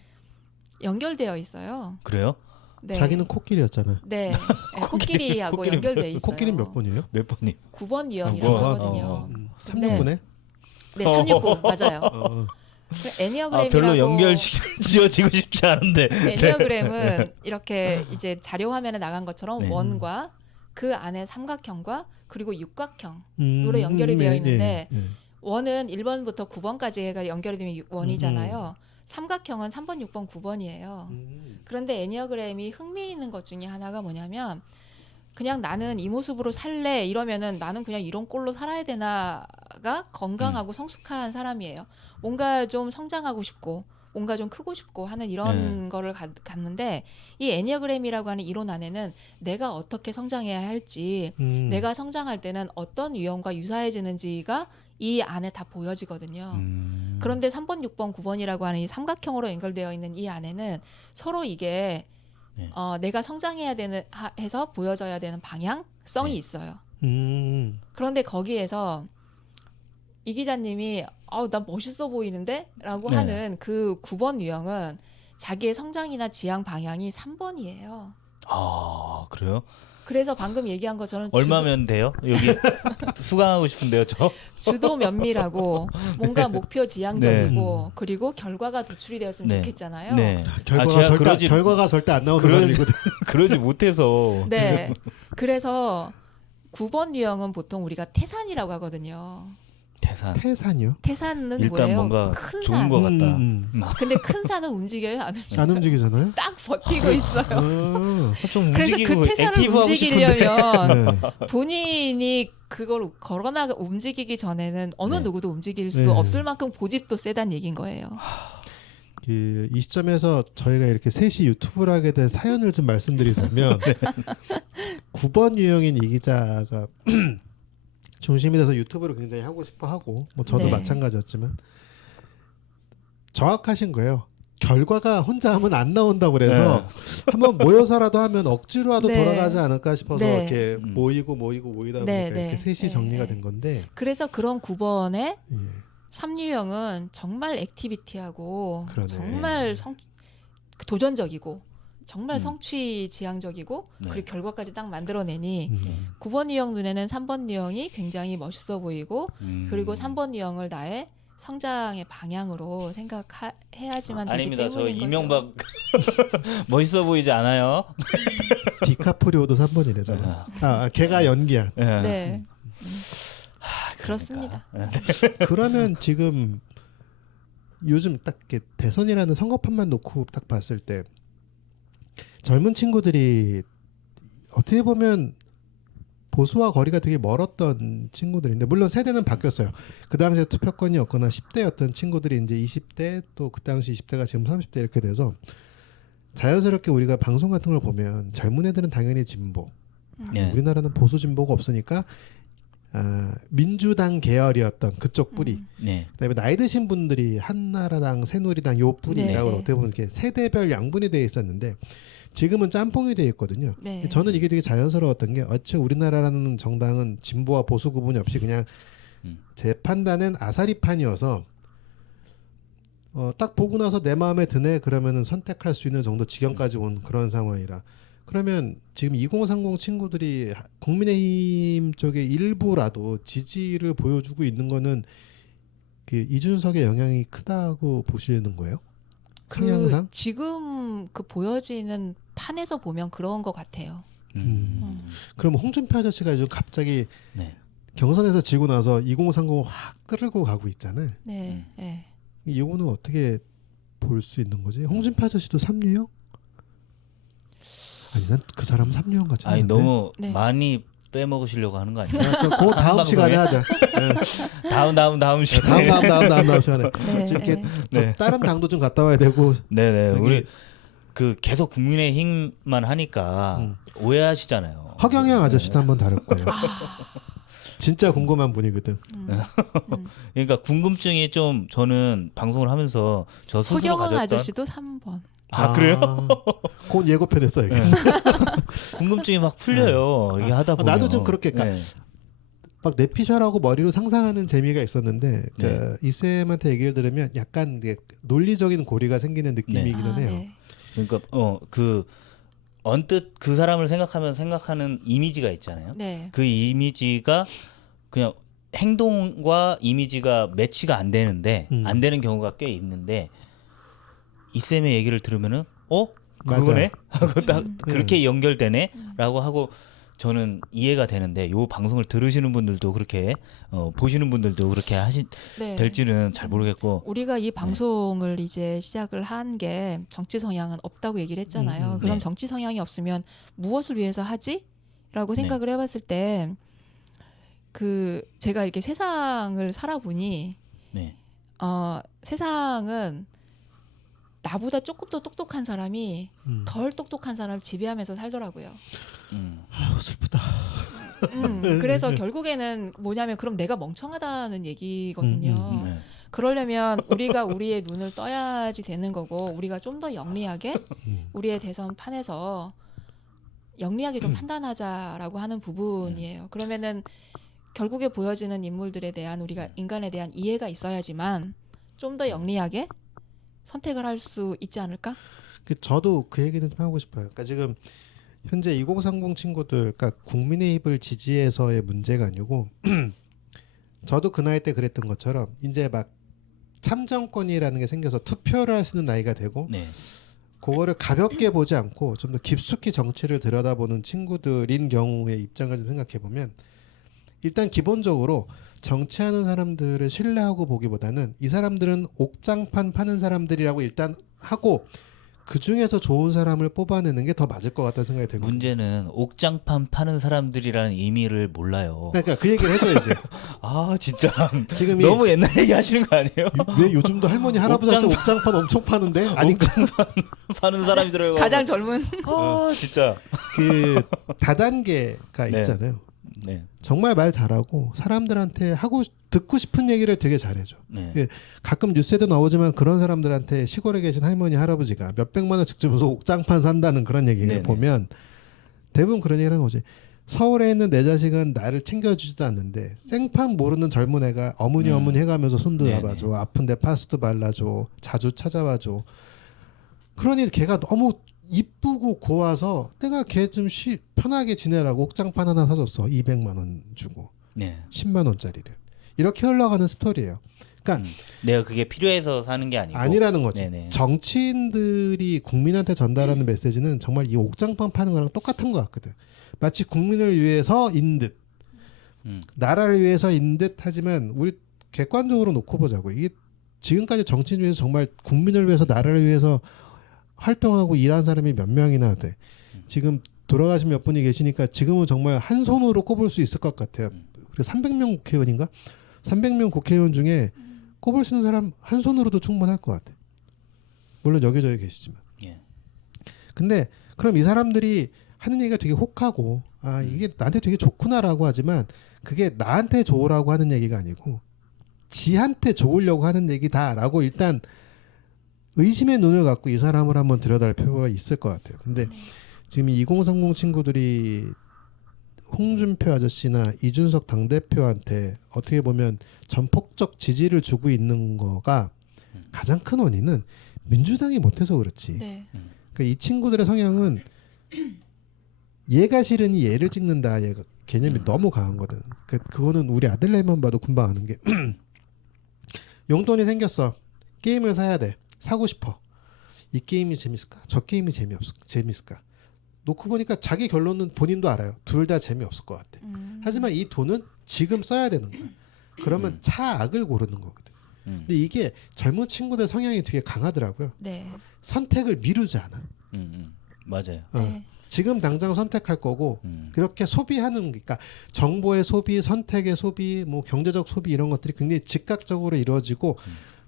연결되어 있어요. 그래요? 네. 자기는 코끼리였잖아. 네. 코끼리하고 연결돼 있어요. 코끼리는 몇 번이에요? 몇 번이? 9번 유형이라고 9번? 하거든요. 369네. 네, 369 맞아요. 애니어그램이라고 별로 연결 지어지고 싶지 않은데. 애니어그램은 이렇게 이제 자료 화면에 나간 것처럼 네. 원과 그 안에 삼각형과 그리고 육각형으로 연결이 되어 있는데 원은 1번부터 9번까지가 연결이 되면 원이잖아요. 삼각형은 3번, 6번, 9번이에요. 그런데 애니어그램이 흥미있는 것 중에 하나가 뭐냐면 그냥 나는 이 모습으로 살래 이러면은 나는 그냥 이런 꼴로 살아야 되나가 건강하고 성숙한 사람이에요. 뭔가 좀 성장하고 싶고 뭔가 좀 크고 싶고 하는 이런 거를 갖는데 이 애니어그램이라고 하는 이론 안에는 내가 어떻게 성장해야 할지 내가 성장할 때는 어떤 유형과 유사해지는지가 이 안에 다 보여지거든요. 그런데 3번, 6번, 9번이라고 하는 이 삼각형으로 연결되어 있는 이 안에는 서로 이게 내가 성장해야 되는 해서 보여져야 되는 방향성이 있어요. 그런데 거기에서 이 기자님이 나 멋있어 보이는데? 라고 하는 그 9번 유형은 자기의 성장이나 지향 방향이 3번이에요. 아, 그래요? 그래서 방금 얘기한 것처럼 얼마면 돼요? 여기 수강하고 싶은데요, 저? 주도 면밀하고 뭔가 목표 지향적이고 그리고 결과가 도출이 되었으면 좋겠잖아요. 네. 결과가 절대 안 나오는 사람이거든. 그러지 못해서. 네. 그래서 9번 유형은 보통 우리가 태산이라고 하거든요. 태산이요? 태산은 일단 뭐예요? 뭔가 큰 좋은 산. 것 같다. 근데 큰 산은 움직여요? 안 움직여요? 안 움직이잖아요? 딱 버티고 있어요. 좀 그래서 움직이고 그 태산을 액티브하고 움직이려면 네. 본인이 그걸 걸어나가 움직이기 전에는 어느 누구도 움직일 수 네. 없을 만큼 고집도 세단 얘기인 거예요. 이 시점에서 저희가 이렇게 셋이 유튜브를 하게 된 사연을 좀 말씀드리자면 9번 유형인 이 기자가 중심이 돼서 유튜브를 굉장히 하고 싶어 하고 뭐 저도 네. 마찬가지였지만 정확하신 거예요. 결과가 혼자 하면 안 나온다고 그래서 한번 모여서라도 하면 억지로라도 네. 돌아가지 않을까 싶어서 네. 이렇게 모이다 보니까 네, 이렇게 네. 셋이 정리가 된 건데 그래서 그런 9번의 예. 3유형은 정말 액티비티하고 그러네. 정말 도전적이고 정말 성취 지향적이고 네. 그리고 결과까지 딱 만들어내니 음. 9번 유형 눈에는 3번 유형이 굉장히 멋있어 보이고 그리고 3번 유형을 나의 성장의 방향으로 생각해야지만 되기 아닙니다. 저 때문인 거죠. 이명박 멋있어 보이지 않아요? 디카프리오도 3번이래잖아. 걔가 연기한. 네. 그러니까. 그렇습니다. 그러면 지금 요즘 딱 이렇게 대선이라는 선거판만 놓고 딱 봤을 때 젊은 친구들이 어떻게 보면 보수와 거리가 되게 멀었던 친구들인데 물론 세대는 바뀌었어요. 그 당시에 투표권이 없거나 10대였던 친구들이 이제 20대 또 그 당시 20대가 지금 30대 이렇게 돼서 자연스럽게 우리가 방송 같은 걸 보면 젊은 애들은 당연히 진보. 네. 우리나라는 보수 진보가 없으니까 민주당 계열이었던 그쪽 뿌리. 네. 그다음에 나이 드신 분들이 한나라당, 새누리당 요 뿌리라고 네. 어떻게 보면 이렇게 세대별 양분이 돼 있었는데 지금은 짬뽕이 돼 있거든요. 네. 저는 이게 되게 자연스러웠던 게 어째 우리나라라는 정당은 진보와 보수 구분이 없이 그냥 제 판단은 아사리판이어서 딱 보고 나서 내 마음에 드네 그러면은 선택할 수 있는 정도 지경까지 온 그런 상황이라 그러면 지금 2030 친구들이 국민의힘 쪽의 일부라도 지지를 보여주고 있는 거는 그 이준석의 영향이 크다고 보시는 거예요? 성향상? 지금 그 보여지는 판에서 보면 그런 것 같아요. 그럼 홍준표 아저씨가 요즘 갑자기 네. 경선에서 지고 나서 2030을 확 끌고 가고 있잖아요. 네. 네. 이거는 어떻게 볼 수 있는 거지? 홍준표 아저씨도 삼류형? 아니 난 그 사람은 삼류형 같지 아니 않은데. 너무 네. 많이 빼먹으시려고 하는 거 아니에요? 그 다음 방송에? 시간에 하자. 네. 다음 시간에. 다음 시간에. 네. 지금 이렇게 네. 네. 다른 당도 좀 갔다 와야 되고. 네네. 저기- 우리 그 계속 국민의힘만 하니까 오해하시잖아요. 허경영 네. 아저씨도 한번 다룰 거예요. 진짜 궁금한 분이거든. 그러니까 궁금증이 좀 저는 방송을 하면서 저 스스로 허경영 가졌던 아저씨도 3번. 아, 그래요? 곧 예고편 했어요. 네. 궁금증이 막 풀려요. 이게 하다 보면 나도 좀 그렇게 네. 막 내피셜하고 머리로 상상하는 재미가 있었는데 네. 그 이쌤한테 얘기를 들으면 약간 이게 논리적인 고리가 생기는 느낌이기는 해요. 네. 그러니까 그 언뜻 그 사람을 생각하는 이미지가 있잖아요. 네. 그 이미지가 그냥 행동과 이미지가 매치가 안 되는데 안 되는 경우가 꽤 있는데 이 쌤의 얘기를 들으면은 그거네 하고 딱 그렇게 연결되네라고 하고 저는 이해가 되는데 요 방송을 들으시는 분들도 그렇게 보시는 분들도 그렇게 네. 될지는 잘 모르겠고 우리가 이 방송을 이제 시작을 한 게 정치 성향은 없다고 얘기를 했잖아요. 그럼 네. 정치 성향이 없으면 무엇을 위해서 하지? 라고 네. 생각을 해봤을 때 그 제가 이렇게 세상을 살아보니 네. 세상은 나보다 조금 더 똑똑한 사람이 덜 똑똑한 사람을 지배하면서 살더라고요. 슬프다. 그래서 결국에는 뭐냐면 그럼 내가 멍청하다는 얘기거든요. 네. 그러려면 우리가 우리의 눈을 떠야지 되는 거고 우리가 좀 더 영리하게 우리의 대선 판에서 영리하게 좀 판단하자라고 하는 부분이에요. 그러면은 결국에 보여지는 인물들에 대한 우리가 인간에 대한 이해가 있어야지만 좀 더 영리하게 선택을 할 수 있지 않을까? 저도 그 얘기는 좀 하고 싶어요. 그러니까 지금 현재 2030 친구들, 그러니까 국민의힘을 지지해서의 문제가 아니고 저도 그 나이 때 그랬던 것처럼 이제 막 참정권이라는 게 생겨서 투표를 할 수 있는 나이가 되고 네. 그거를 가볍게 보지 않고 좀 더 깊숙이 정치를 들여다보는 친구들인 경우의 입장을 좀 생각해 보면 일단 기본적으로 정치하는 사람들을 신뢰하고 보기보다는 이 사람들은 옥장판 파는 사람들이라고 일단 하고 그 중에서 좋은 사람을 뽑아내는 게 더 맞을 것 같다는 생각이 들거든요. 문제는 옥장판 파는 사람들이라는 의미를 몰라요. 그러니까 그 얘기를 해줘야지. 아 진짜 지금이 너무 옛날 얘기 하시는 거 아니에요? 왜 요즘도 할머니 할아버지한테 옥장판 엄청 파는데 아니 파는 사람이 들어요. 가장 젊은 아 진짜. 그 다단계가 네. 있잖아요. 네. 정말 말 잘하고 사람들한테 듣고 싶은 얘기를 되게 잘해줘. 네. 가끔 뉴스에도 나오지만 그런 사람들한테 시골에 계신 할머니 할아버지가 몇백만 원 직접 줘서 옥장판 산다는 그런 얘기를 네네. 보면 대부분 그런 얘기를 하는 거지. 서울에 있는 내 자식은 나를 챙겨주지도 않는데 생판 모르는 젊은 애가 어머니 해가면서 손도 네네. 잡아줘. 아픈데 파스도 발라줘. 자주 찾아와줘. 그러니 걔가 너무 이쁘고 고와서 내가 걔 좀 편하게 지내라고 옥장판 하나 사줬어. 200만 원 주고 네. 10만 원짜리를. 이렇게 흘러가는 스토리예요. 그러니까 내가 그게 필요해서 사는 게 아니고 아니라는 거지. 네네. 정치인들이 국민한테 전달하는 메시지는 정말 이 옥장판 파는 거랑 똑같은 것 같거든. 마치 국민을 위해서인 듯, 나라를 위해서인 듯 하지만 우리 객관적으로 놓고 보자고. 이게 지금까지 정치인 중에서 정말 국민을 위해서 나라를 위해서 활동하고 일한 사람이 몇 명이나 돼. 지금 돌아가신 몇 분이 계시니까 지금은 정말 한 손으로 꼽을 수 있을 것 같아요. 그래서 300명 국회의원인가? 300명 국회의원 중에 꼽을 수 있는 사람 한 손으로도 충분할 것 같아. 물론 여기저기 계시지만. 예. 근데 그럼 이 사람들이 하는 얘기가 되게 혹하고 아 이게 나한테 되게 좋구나라고 하지만 그게 나한테 좋으라고 하는 얘기가 아니고 지한테 좋으려고 하는 얘기다라고 일단 의심의 눈을 갖고 이 사람을 한번 들여다볼 필요가 있을 것 같아요. 근데 지금 이 2030 친구들이 홍준표 아저씨나 이준석 당대표한테 어떻게 보면 전폭적 지지를 주고 있는 거가 가장 큰 원인은 민주당이 못해서 그렇지. 네. 그러니까 이 친구들의 성향은 얘가 싫으니 얘를 찍는다. 얘가 개념이 너무 강한 거든. 그거는 우리 아들내만 봐도 금방 아는 게 용돈이 생겼어. 게임을 사야 돼. 사고 싶어. 이 게임이 재밌을까? 저 게임이 재밌을까? 놓고 보니까 자기 결론은 본인도 알아요. 둘 다 재미없을 것 같아. 하지만 이 돈은 지금 써야 되는 거야. 그러면 차악을 고르는 거거든. 근데 이게 젊은 친구들 성향이 되게 강하더라고요. 네. 선택을 미루지 않아. 맞아요. 네. 지금 당장 선택할 거고 그렇게 소비하는 그러니까 정보의 소비, 선택의 소비, 뭐 경제적 소비 이런 것들이 굉장히 즉각적으로 이루어지고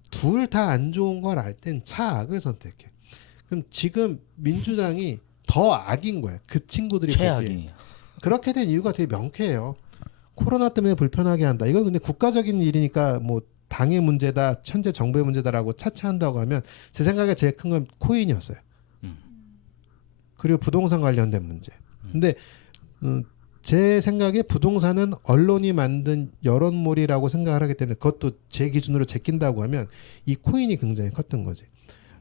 둘 다 안 좋은 걸 알 땐 차악을 선택해. 그럼 지금 민주당이 더 악인 거야. 그 친구들이 보기에. 최악이에요. 그렇게 된 이유가 되게 명쾌해요. 코로나 때문에 불편하게 한다. 이건 근데 국가적인 일이니까 뭐 당의 문제다, 현재 정부의 문제다라고 차치한다고 하면 제 생각에 제일 큰 건 코인이었어요. 그리고 부동산 관련된 문제. 근데 제 생각에 부동산은 언론이 만든 여론몰이라고 생각을 하기 때문에 그것도 제 기준으로 제낀다고 하면 이 코인이 굉장히 컸던 거지.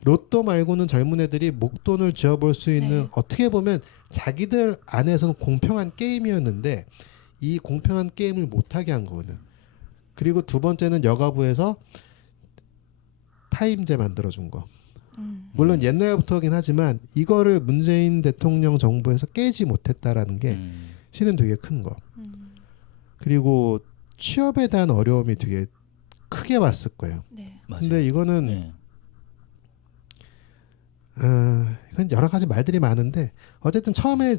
로또 말고는 젊은 애들이 목돈을 쥐어볼 수 있는 네. 어떻게 보면 자기들 안에서는 공평한 게임이었는데 이 공평한 게임을 못하게 한 거거든. 그리고 두 번째는 여가부에서 타임제 만들어준 거. 물론 옛날부터긴 하지만 이거를 문재인 대통령 정부에서 깨지 못했다라는 게 실은 되게 큰 거. 그리고 취업에 대한 어려움이 되게 크게 왔을 거예요. 네. 맞아요. 근데 이거는 네. 이건 여러 가지 말들이 많은데 어쨌든 처음에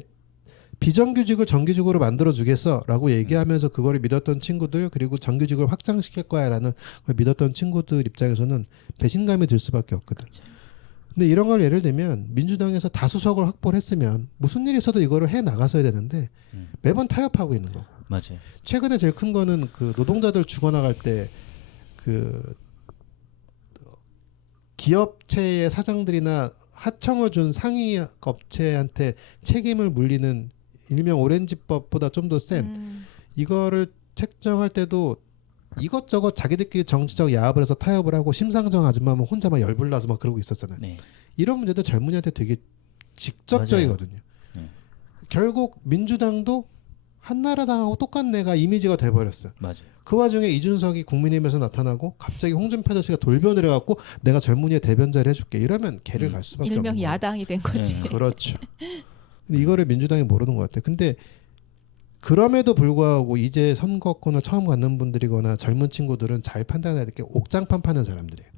비정규직을 정규직으로 만들어 주겠어라고 얘기하면서 그거를 믿었던 친구들 그리고 정규직을 확장시킬 거야라는 걸 믿었던 친구들 입장에서는 배신감이 들 수밖에 없거든. 근데 이런 걸 예를 들면 민주당에서 다수석을 확보를 했으면 무슨 일이 있어도 이거를 해 나갔어야 되는데 매번 타협하고 있는 거고. 맞아요. 최근에 제일 큰 거는 그 노동자들 죽어나갈 때 그 기업체의 사장들이나 하청을 준 상위 업체한테 책임을 물리는 일명 오렌지법보다 좀 더 센 이거를 책정할 때도 이것저것 자기들끼리 정치적 야합을 해서 타협을 하고 심상정 아줌마만 혼자 막 열불나서 막 그러고 있었잖아요. 네. 이런 문제도 젊은이한테 되게 직접적이거든요. 네. 결국 민주당도 한나라당하고 똑같은 애가 이미지가 돼버렸어요. 맞아요. 그 와중에 이준석이 국민의힘에서 나타나고 갑자기 홍준표 아저씨가 돌변을 해갖고 내가 젊은이의 대변자를 해줄게 이러면 걔를 갈 수밖에 없는 일명 거예요. 야당이 된 거지. 네. 그렇죠. 근데 이거를 민주당이 모르는 것 같아요. 근데 그럼에도 불구하고 이제 선거권을 처음 갖는 분들이거나 젊은 친구들은 잘 판단해야 될 게 옥장판 파는 사람들이에요.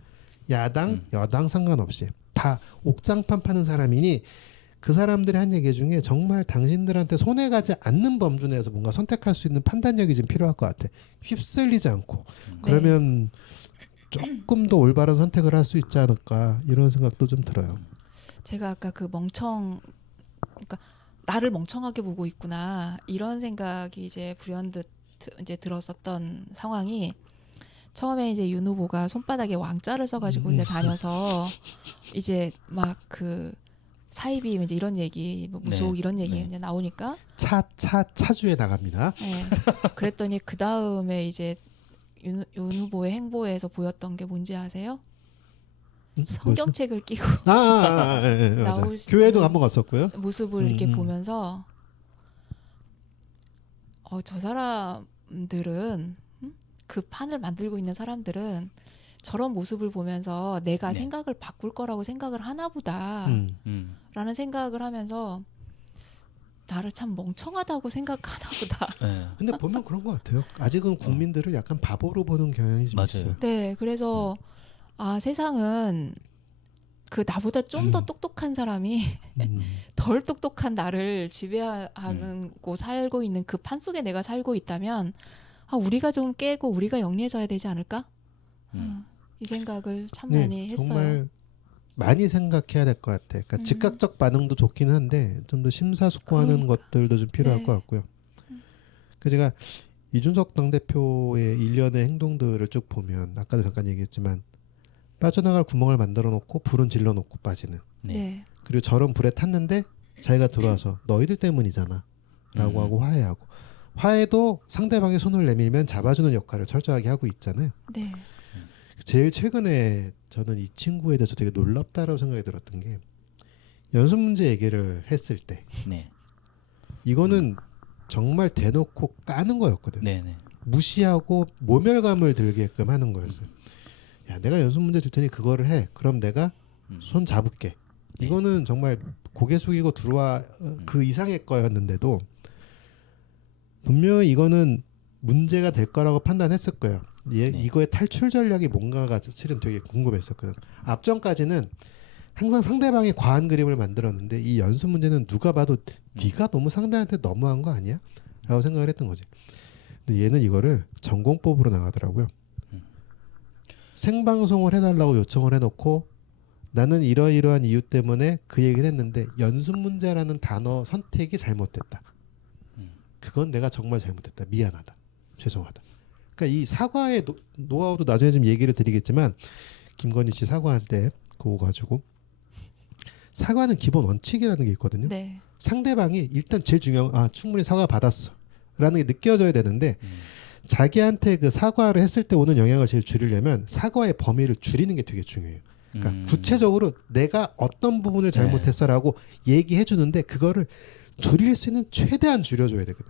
야당, 여당 상관없이 다 옥장판 파는 사람이니 그 사람들이 한 얘기 중에 정말 당신들한테 손해가지 않는 범주 내에서 뭔가 선택할 수 있는 판단력이 좀 필요할 것 같아. 휩쓸리지 않고. 그러면 조금 더 올바른 선택을 할 수 있지 않을까 이런 생각도 좀 들어요. 제가 아까 그 그러니까 나를 멍청하게 보고 있구나 이런 생각이 이제 불현듯 이제 들었었던 상황이 처음에 이제 윤 후보가 손바닥에 왕자를 써가지고 이제 다녀서 이제 막 그 사이비 이제 이런 얘기, 뭐 무속 네. 이런 얘기 네. 이제 나오니까 차주에 나갑니다. 네. 그랬더니 그 다음에 이제 윤 후보의 행보에서 보였던 게 뭔지 아세요? 성경책을 끼고 맞아. 나올 수 교회도 있는 한번 갔었고요. 모습을 이렇게 보면서 저 사람들은 그 판을 만들고 있는 사람들은 저런 모습을 보면서 내가 네. 생각을 바꿀 거라고 생각을 하나 보다 라는 생각을 하면서 나를 참 멍청하다고 생각하나 보다. 네. 근데 보면 그런 것 같아요. 아직은 국민들을 약간 바보로 보는 경향이 좀 맞아요. 있어요. 네, 그래서 세상은 그 나보다 좀 더 똑똑한 사람이 덜 똑똑한 나를 지배하고 살고 있는 그 판 속에 내가 살고 있다면 우리가 좀 깨고 우리가 영리해져야 되지 않을까? 이 생각을 참 많이 했어요. 정말 많이 생각해야 될 것 같아. 그러니까 즉각적 반응도 좋기는 한데 좀 더 심사숙고하는 것들도 좀 필요할 것 같고요. 그 제가 이준석 당대표의 일련의 행동들을 쭉 보면 아까도 잠깐 얘기했지만 빠져나갈 구멍을 만들어 놓고 불은 질러 놓고 빠지는. 네. 그리고 저런 불에 탔는데 자기가 들어와서 너희들 때문이잖아 라고 하고 화해하고, 화해도 상대방이 손을 내밀면 잡아주는 역할을 철저하게 하고 있잖아요. 네. 제일 최근에 저는 이 친구에 대해서 되게 놀랍다라고 생각이 들었던 게 연습 문제 얘기를 했을 때 네. 이거는 정말 대놓고 까는 거였거든. 네. 네. 무시하고 모멸감을 들게끔 하는 거였어요. 야, 내가 연습 문제 줄 테니 그거를 해. 그럼 내가 손 잡을게. 네. 이거는 정말 고개 숙이고 들어와 그 이상의 거였는데도 분명히 이거는 문제가 될 거라고 판단했을 거예요. 네. 이거의 탈출 전략이 뭔가가 실은 되게 궁금했었거든. 앞전까지는 항상 상대방이 과한 그림을 만들었는데 이 연습 문제는 누가 봐도 네가 너무 상대한테 너무한 거 아니야? 라고 생각을 했던 거지. 근데 얘는 이거를 전공법으로 나가더라고요. 생방송을 해달라고 요청을 해놓고 나는 이러이러한 이유 때문에 그 얘기를 했는데 연습 문제라는 단어 선택이 잘못됐다. 그건 내가 정말 잘못했다. 미안하다. 죄송하다. 그러니까 이 사과의 노하우도 나중에 좀 얘기를 드리겠지만 김건희 씨 사과할 때 그거 가지고 사과는 기본 원칙이라는 게 있거든요. 네. 상대방이 일단 제일 중요한 충분히 사과 받았어 라는 게 느껴져야 되는데 자기한테 그 사과를 했을 때 오는 영향을 제일 줄이려면 사과의 범위를 줄이는 게 되게 중요해요. 그러니까 구체적으로 내가 어떤 부분을 잘못했어라고 얘기해 주는데 그거를 줄일 수 있는 최대한 줄여줘야 되거든.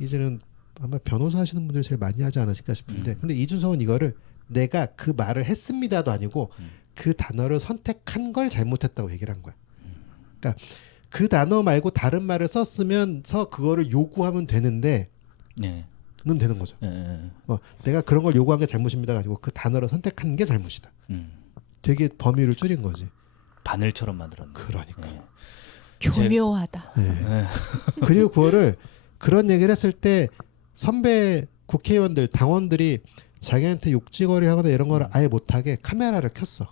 이제는 아마 변호사 하시는 분들이 제일 많이 하지 않으실까 싶은데 근데 이준석은 이거를 내가 그 말을 했습니다도 아니고 그 단어를 선택한 걸 잘못했다고 얘기를 한 거야. 그러니까 그 단어 말고 다른 말을 썼으면서 그거를 요구하면 되는데 네. 는 되는 거죠. 네. 내가 그런 걸 요구한 게 잘못입니다가 아니고 그 단어를 선택한 게 잘못이다. 되게 범위를 줄인 거지. 바늘처럼 만들었네. 그러니까. 네. 교묘하다. 네. 그리고 그거를 그런 얘기를 했을 때 선배 국회의원들 당원들이 자기한테 욕지거리 하거나 이런 거를 아예 못하게 카메라를 켰어.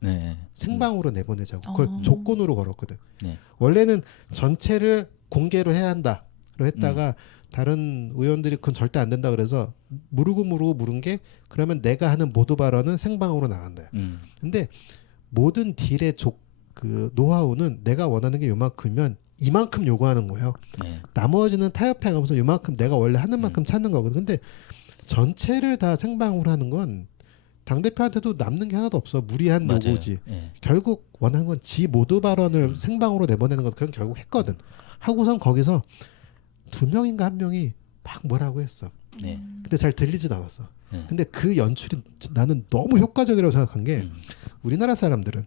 네. 생방으로 내보내자고. 그걸 조건으로 걸었거든. 네. 원래는 전체를 공개로 해야 한다로 했다가 다른 의원들이 그건 절대 안 된다 그래서 물은 게 그러면 내가 하는 모두 발언은 생방으로 나간다. 근데 모든 딜의 그 노하우는 내가 원하는 게 요만큼이면 이만큼 요구하는 거예요. 네. 나머지는 타협해 가면서 요만큼 내가 원래 하는 만큼 찾는 거거든. 근데 전체를 다 생방으로 하는 건 당대표한테도 남는 게 하나도 없어. 무리한 맞아요. 요구지. 네. 결국 원하는 건 지 모두 발언을 생방으로 내보내는 건 그런 결국 했거든. 하고선 거기서 두 명인가 한 명이 막 뭐라고 했어. 네. 근데 잘 들리진 않았어. 네. 근데 그 연출이 나는 너무 효과적이라고 생각한 게 우리나라 사람들은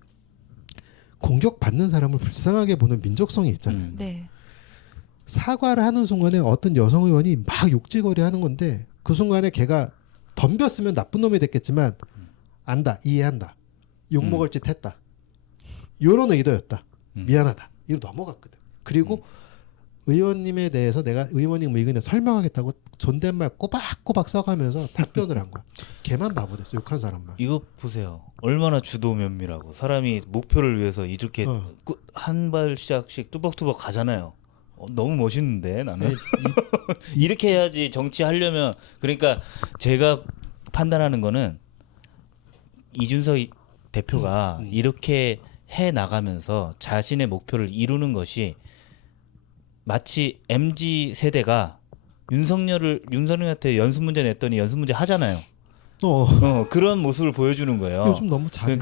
공격받는 사람을 불쌍하게 보는 민족성이 있잖아요. 네. 사과를 하는 순간에 어떤 여성 의원이 막 욕지거리 하는 건데 그 순간에 걔가 덤볐으면 나쁜 놈이 됐겠지만 안다, 이해한다, 욕먹을 짓 했다, 요런 의도였다, 미안하다, 이거 넘어갔거든. 그리고 의원님에 대해서 내가 의원님 의견에 설명하겠다고 존댓말 꼬박꼬박 써가면서 답변을 한 거야. 걔만 바보 됐어. 욕한 사람만. 이거 보세요. 얼마나 주도 면밀하고 사람이 목표를 위해서 이렇게 한 발짝씩 뚜벅뚜벅 가잖아요. 너무 멋있는데 나는 이렇게 해야지 정치하려면. 그러니까 제가 판단하는 거는 이준석 대표가 이렇게 해 나가면서 자신의 목표를 이루는 것이 마치 MZ 세대가 윤석열한테 연습 문제 냈더니 연습 문제 하잖아요. 그런 모습을 보여주는 거예요. 요즘 너무 잘해.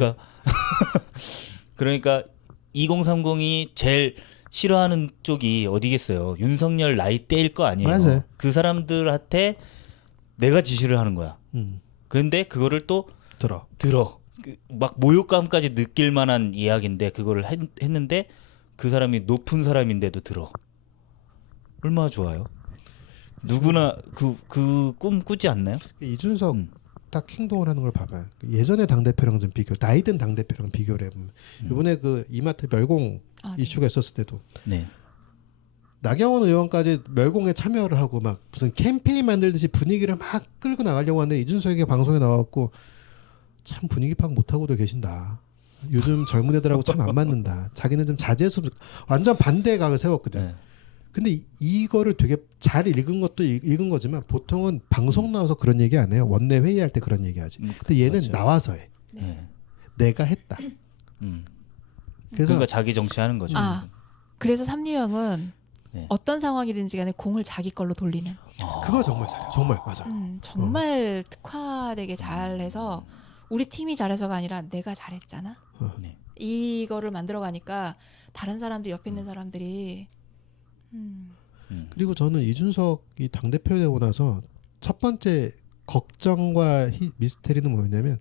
그러니까 2030이 제일 싫어하는 쪽이 어디겠어요. 윤석열 나이대일 거 아니에요. 맞아요. 그 사람들한테 내가 지시를 하는 거야. 근데 그거를 또 들어. 막 모욕감까지 느낄 만한 이야기인데 그거를 했는데 그 사람이 높은 사람인데도 들어. 얼마나 좋아요. 누구나 그 꿈 꾸지 않나요? 이준석 딱 행동을 하는 걸 봐봐요. 예전에 당 대표랑 좀 비교, 나이든 당 대표랑 비교를 해보면 이번에 그 이마트 멸공 이슈가 있었을 때도 네. 나경원 의원까지 멸공에 참여를 하고 막 무슨 캠페인 만들듯이 분위기를 막 끌고 나가려고 하는데 이준석이 방송에 나왔고 참 분위기 파악 못하고도 계신다. 요즘 젊은 애들하고 참 안 맞는다. 자기는 좀 자제했으면 완전 반대의 각을 세웠거든. 네. 근데 이거를 되게 잘 읽은 것도 읽은 거지만 보통은 방송 나와서 그런 얘기 안 해요. 원내 회의할 때 그런 얘기 하지. 근데 얘는 맞죠. 나와서 해. 네. 내가 했다. 그래서 그러니까 자기 정치하는 거죠. 그래서 삼류형은 네. 어떤 상황이든지 간에 공을 자기 걸로 돌리는. 그거 정말 잘해. 정말 맞아. 정말 특화되게 잘해서 우리 팀이 잘해서가 아니라 내가 잘했잖아. 네. 이거를 만들어가니까 다른 사람들 옆에 있는 사람들이 그리고 저는 이준석이 당대표 되고 나서 첫 번째 걱정과 미스테리는 뭐였냐면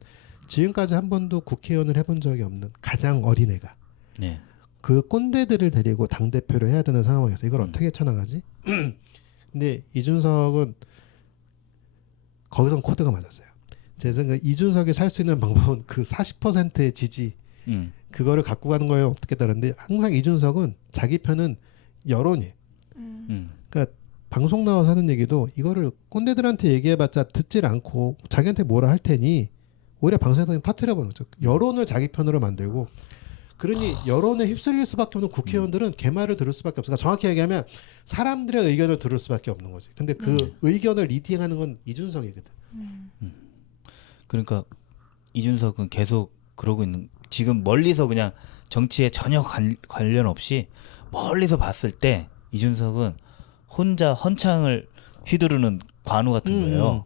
지금까지 한 번도 국회의원을 해본 적이 없는 가장 어린 애가 네. 그 꼰대들을 데리고 당대표를 해야 되는 상황에서 이걸 어떻게 쳐나가지? 근데 이준석은 거기선 코드가 맞았어요. 제 생각에 이준석이 살 수 있는 방법은 그 40%의 지지 그거를 갖고 가는 거예요. 어떻게 다른데 항상 이준석은 자기 편은 여론이에요. 그러니까 방송 나와서 하는 얘기도 이거를 꼰대들한테 얘기해봤자 듣질 않고 자기한테 뭐라 할 테니 오히려 방송에서 터뜨려버리는 거죠. 여론을 자기 편으로 만들고 그러니 여론에 휩쓸릴 수밖에 없는 국회의원들은 걔 말을 들을 수밖에 없어. 그러니까 정확히 얘기하면 사람들의 의견을 들을 수밖에 없는 거지. 근데 그 의견을 리딩하는 건 이준석이거든. 그러니까 이준석은 계속 그러고 있는 지금 멀리서 그냥 정치에 전혀 관련 없이 멀리서 봤을 때 이준석은 혼자 헌창을 휘두르는 관우 같은 거예요.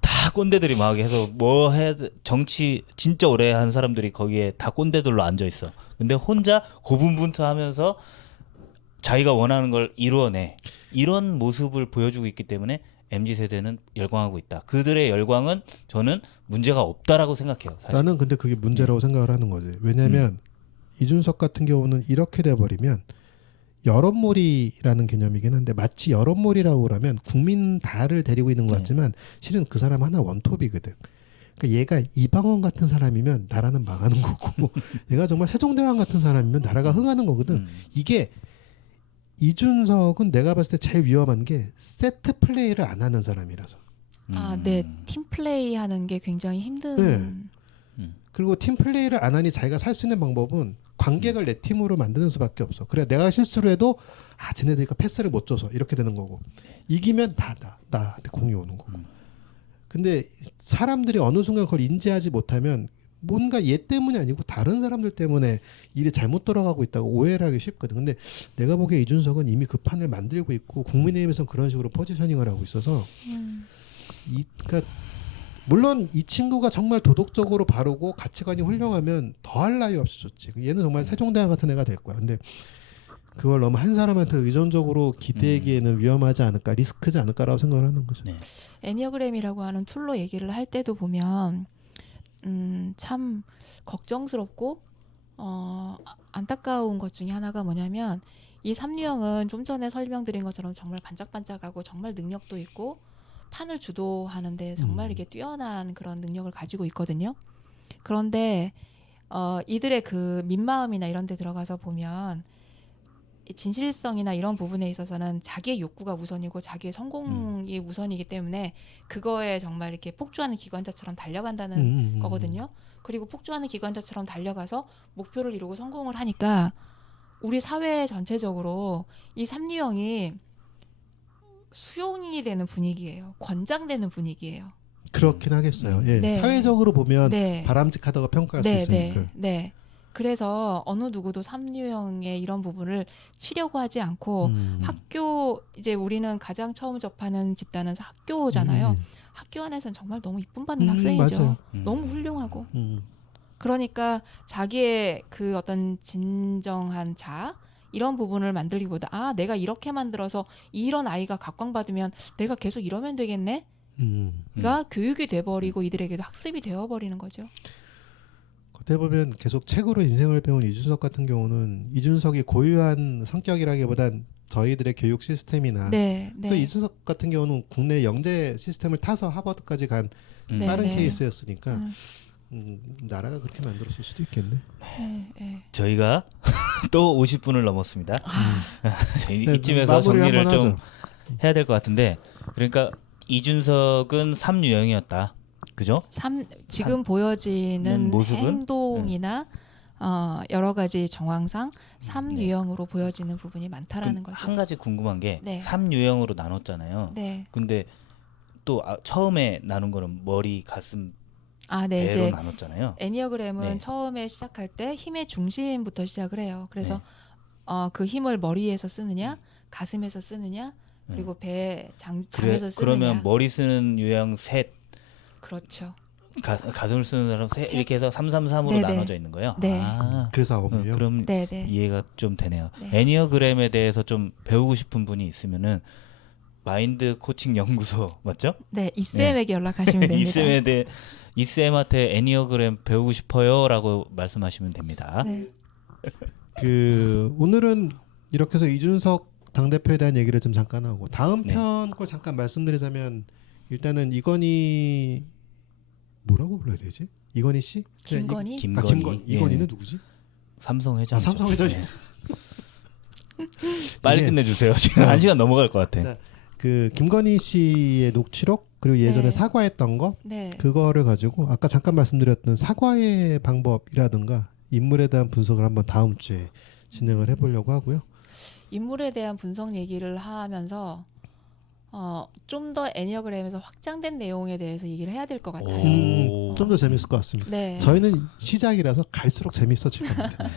다 꼰대들이 막 해서 뭐 해 정치 진짜 오래 한 사람들이 거기에 다 꼰대들로 앉아 있어. 근데 혼자 고분분투하면서 자기가 원하는 걸 이루어내. 이런 모습을 보여주고 있기 때문에 MZ 세대는 열광하고 있다. 그들의 열광은 저는 문제가 없다라고 생각해요. 사실. 나는 근데 그게 문제라고 생각을 하는 거지. 왜냐하면 이준석 같은 경우는 이렇게 돼버리면 여론몰이라는 개념이긴 한데 마치 여론몰이라고 그러면 국민 다를 데리고 있는 것 같지만 실은 그 사람 하나 원톱이거든. 그러니까 얘가 이방원 같은 사람이면 나라는 망하는 거고 얘가 정말 세종대왕 같은 사람이면 나라가 흥하는 거거든. 이게 이준석은 내가 봤을 때 제일 위험한 게 세트 플레이를 안 하는 사람이라서. 네, 팀 플레이 하는 게 굉장히 힘든. 그리고 팀 플레이를 안 하니 자기가 살 수 있는 방법은 관객을 내 팀으로 만드는 수밖에 없어. 그래 내가 실수를 해도 쟤네들이 패스를 못 줘서 이렇게 되는 거고 이기면 나한테 공이 오는 거고. 근데 사람들이 어느 순간 그걸 인지하지 못하면 뭔가 얘 때문이 아니고 다른 사람들 때문에 일이 잘못 돌아가고 있다고 오해를 하기 쉽거든. 근데 내가 보기에 이준석은 이미 그 판을 만들고 있고 국민의힘에서는 그런 식으로 포지셔닝을 하고 있어서 그러니까 물론 이 친구가 정말 도덕적으로 바르고 가치관이 훌륭하면 더할 나위 없이 좋지. 얘는 정말 세종대왕 같은 애가 될 거야. 근데 그걸 너무 한 사람한테 의존적으로 기대기에는 위험하지 않을까, 리스크지 않을까라고 생각을 하는 거죠. 네. 애니어그램이라고 하는 툴로 얘기를 할 때도 보면 참 걱정스럽고 안타까운 것 중에 하나가 뭐냐면 이 삼류형은 좀 전에 설명드린 것처럼 정말 반짝반짝하고 정말 능력도 있고 판을 주도하는데 정말 이게 뛰어난 그런 능력을 가지고 있거든요. 그런데 이들의 그 민마음이나 이런 데 들어가서 보면 진실성이나 이런 부분에 있어서는 자기의 욕구가 우선이고 자기의 성공이 우선이기 때문에 그거에 정말 이렇게 폭주하는 기관차처럼 달려간다는 거거든요. 그리고 폭주하는 기관차처럼 달려가서 목표를 이루고 성공을 하니까 우리 사회 전체적으로 이 삼류형이 수용이 되는 분위기예요. 권장되는 분위기예요. 그렇긴 하겠어요. 예. 네. 사회적으로 보면 네. 바람직하다고 평가할 수 있으니까. 네. 그래서 어느 누구도 삼류형의 이런 부분을 치려고 하지 않고 학교 이제 우리는 가장 처음 접하는 집단은 학교잖아요. 학교 안에서는 정말 너무 이쁨 받는 학생이죠. 맞아요. 너무 훌륭하고. 그러니까 자기의 그 어떤 진정한 자 이런 부분을 만들기보다 아 내가 이렇게 만들어서 이런 아이가 각광받으면 내가 계속 이러면 되겠네. 가 교육이 돼버리고 이들에게도 학습이 되어버리는 거죠. 어떻게 보면 계속 책으로 인생을 배운 이준석 같은 경우는 이준석이 고유한 성격이라기보단 저희들의 교육 시스템이나 네, 또 이준석 같은 경우는 국내 영재 시스템을 타서 하버드까지 간 빠른 케이스였으니까 나라가 그렇게 만들었을 수도 있겠네. 저희가 또 50분을 넘었습니다. 네, 이쯤에서 정리를 좀 하죠. 해야 될 것 같은데, 그러니까 이준석은 3유형이었다. 그죠? 지금 보여지는 모습은? 행동이나 여러 가지 정황상 3유형으로 보여지는 부분이 많다라는 거죠. 한 가지 궁금한 게 네. 3유형으로 나눴잖아요. 네. 근데 또 처음에 나눈 거는 머리, 가슴, 네, 배로 이제 나눴잖아요. 애니어그램은 네. 처음에 시작할 때 힘의 중심부터 시작을 해요. 그래서 그 힘을 머리에서 쓰느냐, 가슴에서 쓰느냐, 그리고 배 장에서 쓰느냐. 그러면 머리 쓰는 유형 셋, 그렇죠. 가슴을 쓰는 사람 셋 이렇게 해서 333으로 네네. 나눠져 있는 거예요. 네. 그래서 9명이요. 그럼 네네. 이해가 좀 되네요. 네. 애니어그램에 대해서 좀 배우고 싶은 분이 있으면은 마인드 코칭 연구소 맞죠? 네, 이쌤에게 연락하시면 됩니다. 이쌤한테 애니어그램 배우고 싶어요라고 말씀하시면 됩니다. 네. 오늘은 이렇게 해서 이준석 당대표에 대한 얘기를 좀 잠깐 하고 다음 네. 편 걸 잠깐 말씀드리자면 일단은 이건희 뭐라고 불러야 되지? 이건희 씨? 김건희? 이건희는 누구지? 삼성 회장. 삼성 회장이. 빨리 이게- 끝내주세요. 지금 1시간 넘어갈 것 같아. 자, 그 김건희 씨의 녹취록 그리고 예전에 네. 사과했던 거 네. 그거를 가지고 아까 잠깐 말씀드렸던 사과의 방법이라든가 인물에 대한 분석을 한번 다음 주에 진행을 해보려고 하고요. 인물에 대한 분석 얘기를 하면서 좀 더 애니어그램에서 확장된 내용에 대해서 얘기를 해야 될 것 같아요. 좀 더 재밌을 것 같습니다. 네. 저희는 시작이라서 갈수록 재밌어질 겁니다.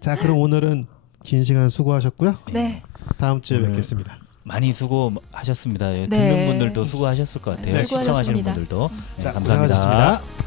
자, 그럼 오늘은 긴 시간 수고하셨고요. 네. 다음 주에 오늘 뵙겠습니다. 많이 수고하셨습니다. 네. 듣는 분들도 수고하셨을 것 같아요. 네, 시청하시는 수고하셨습니다. 분들도 자, 감사합니다. 고생하셨습니다.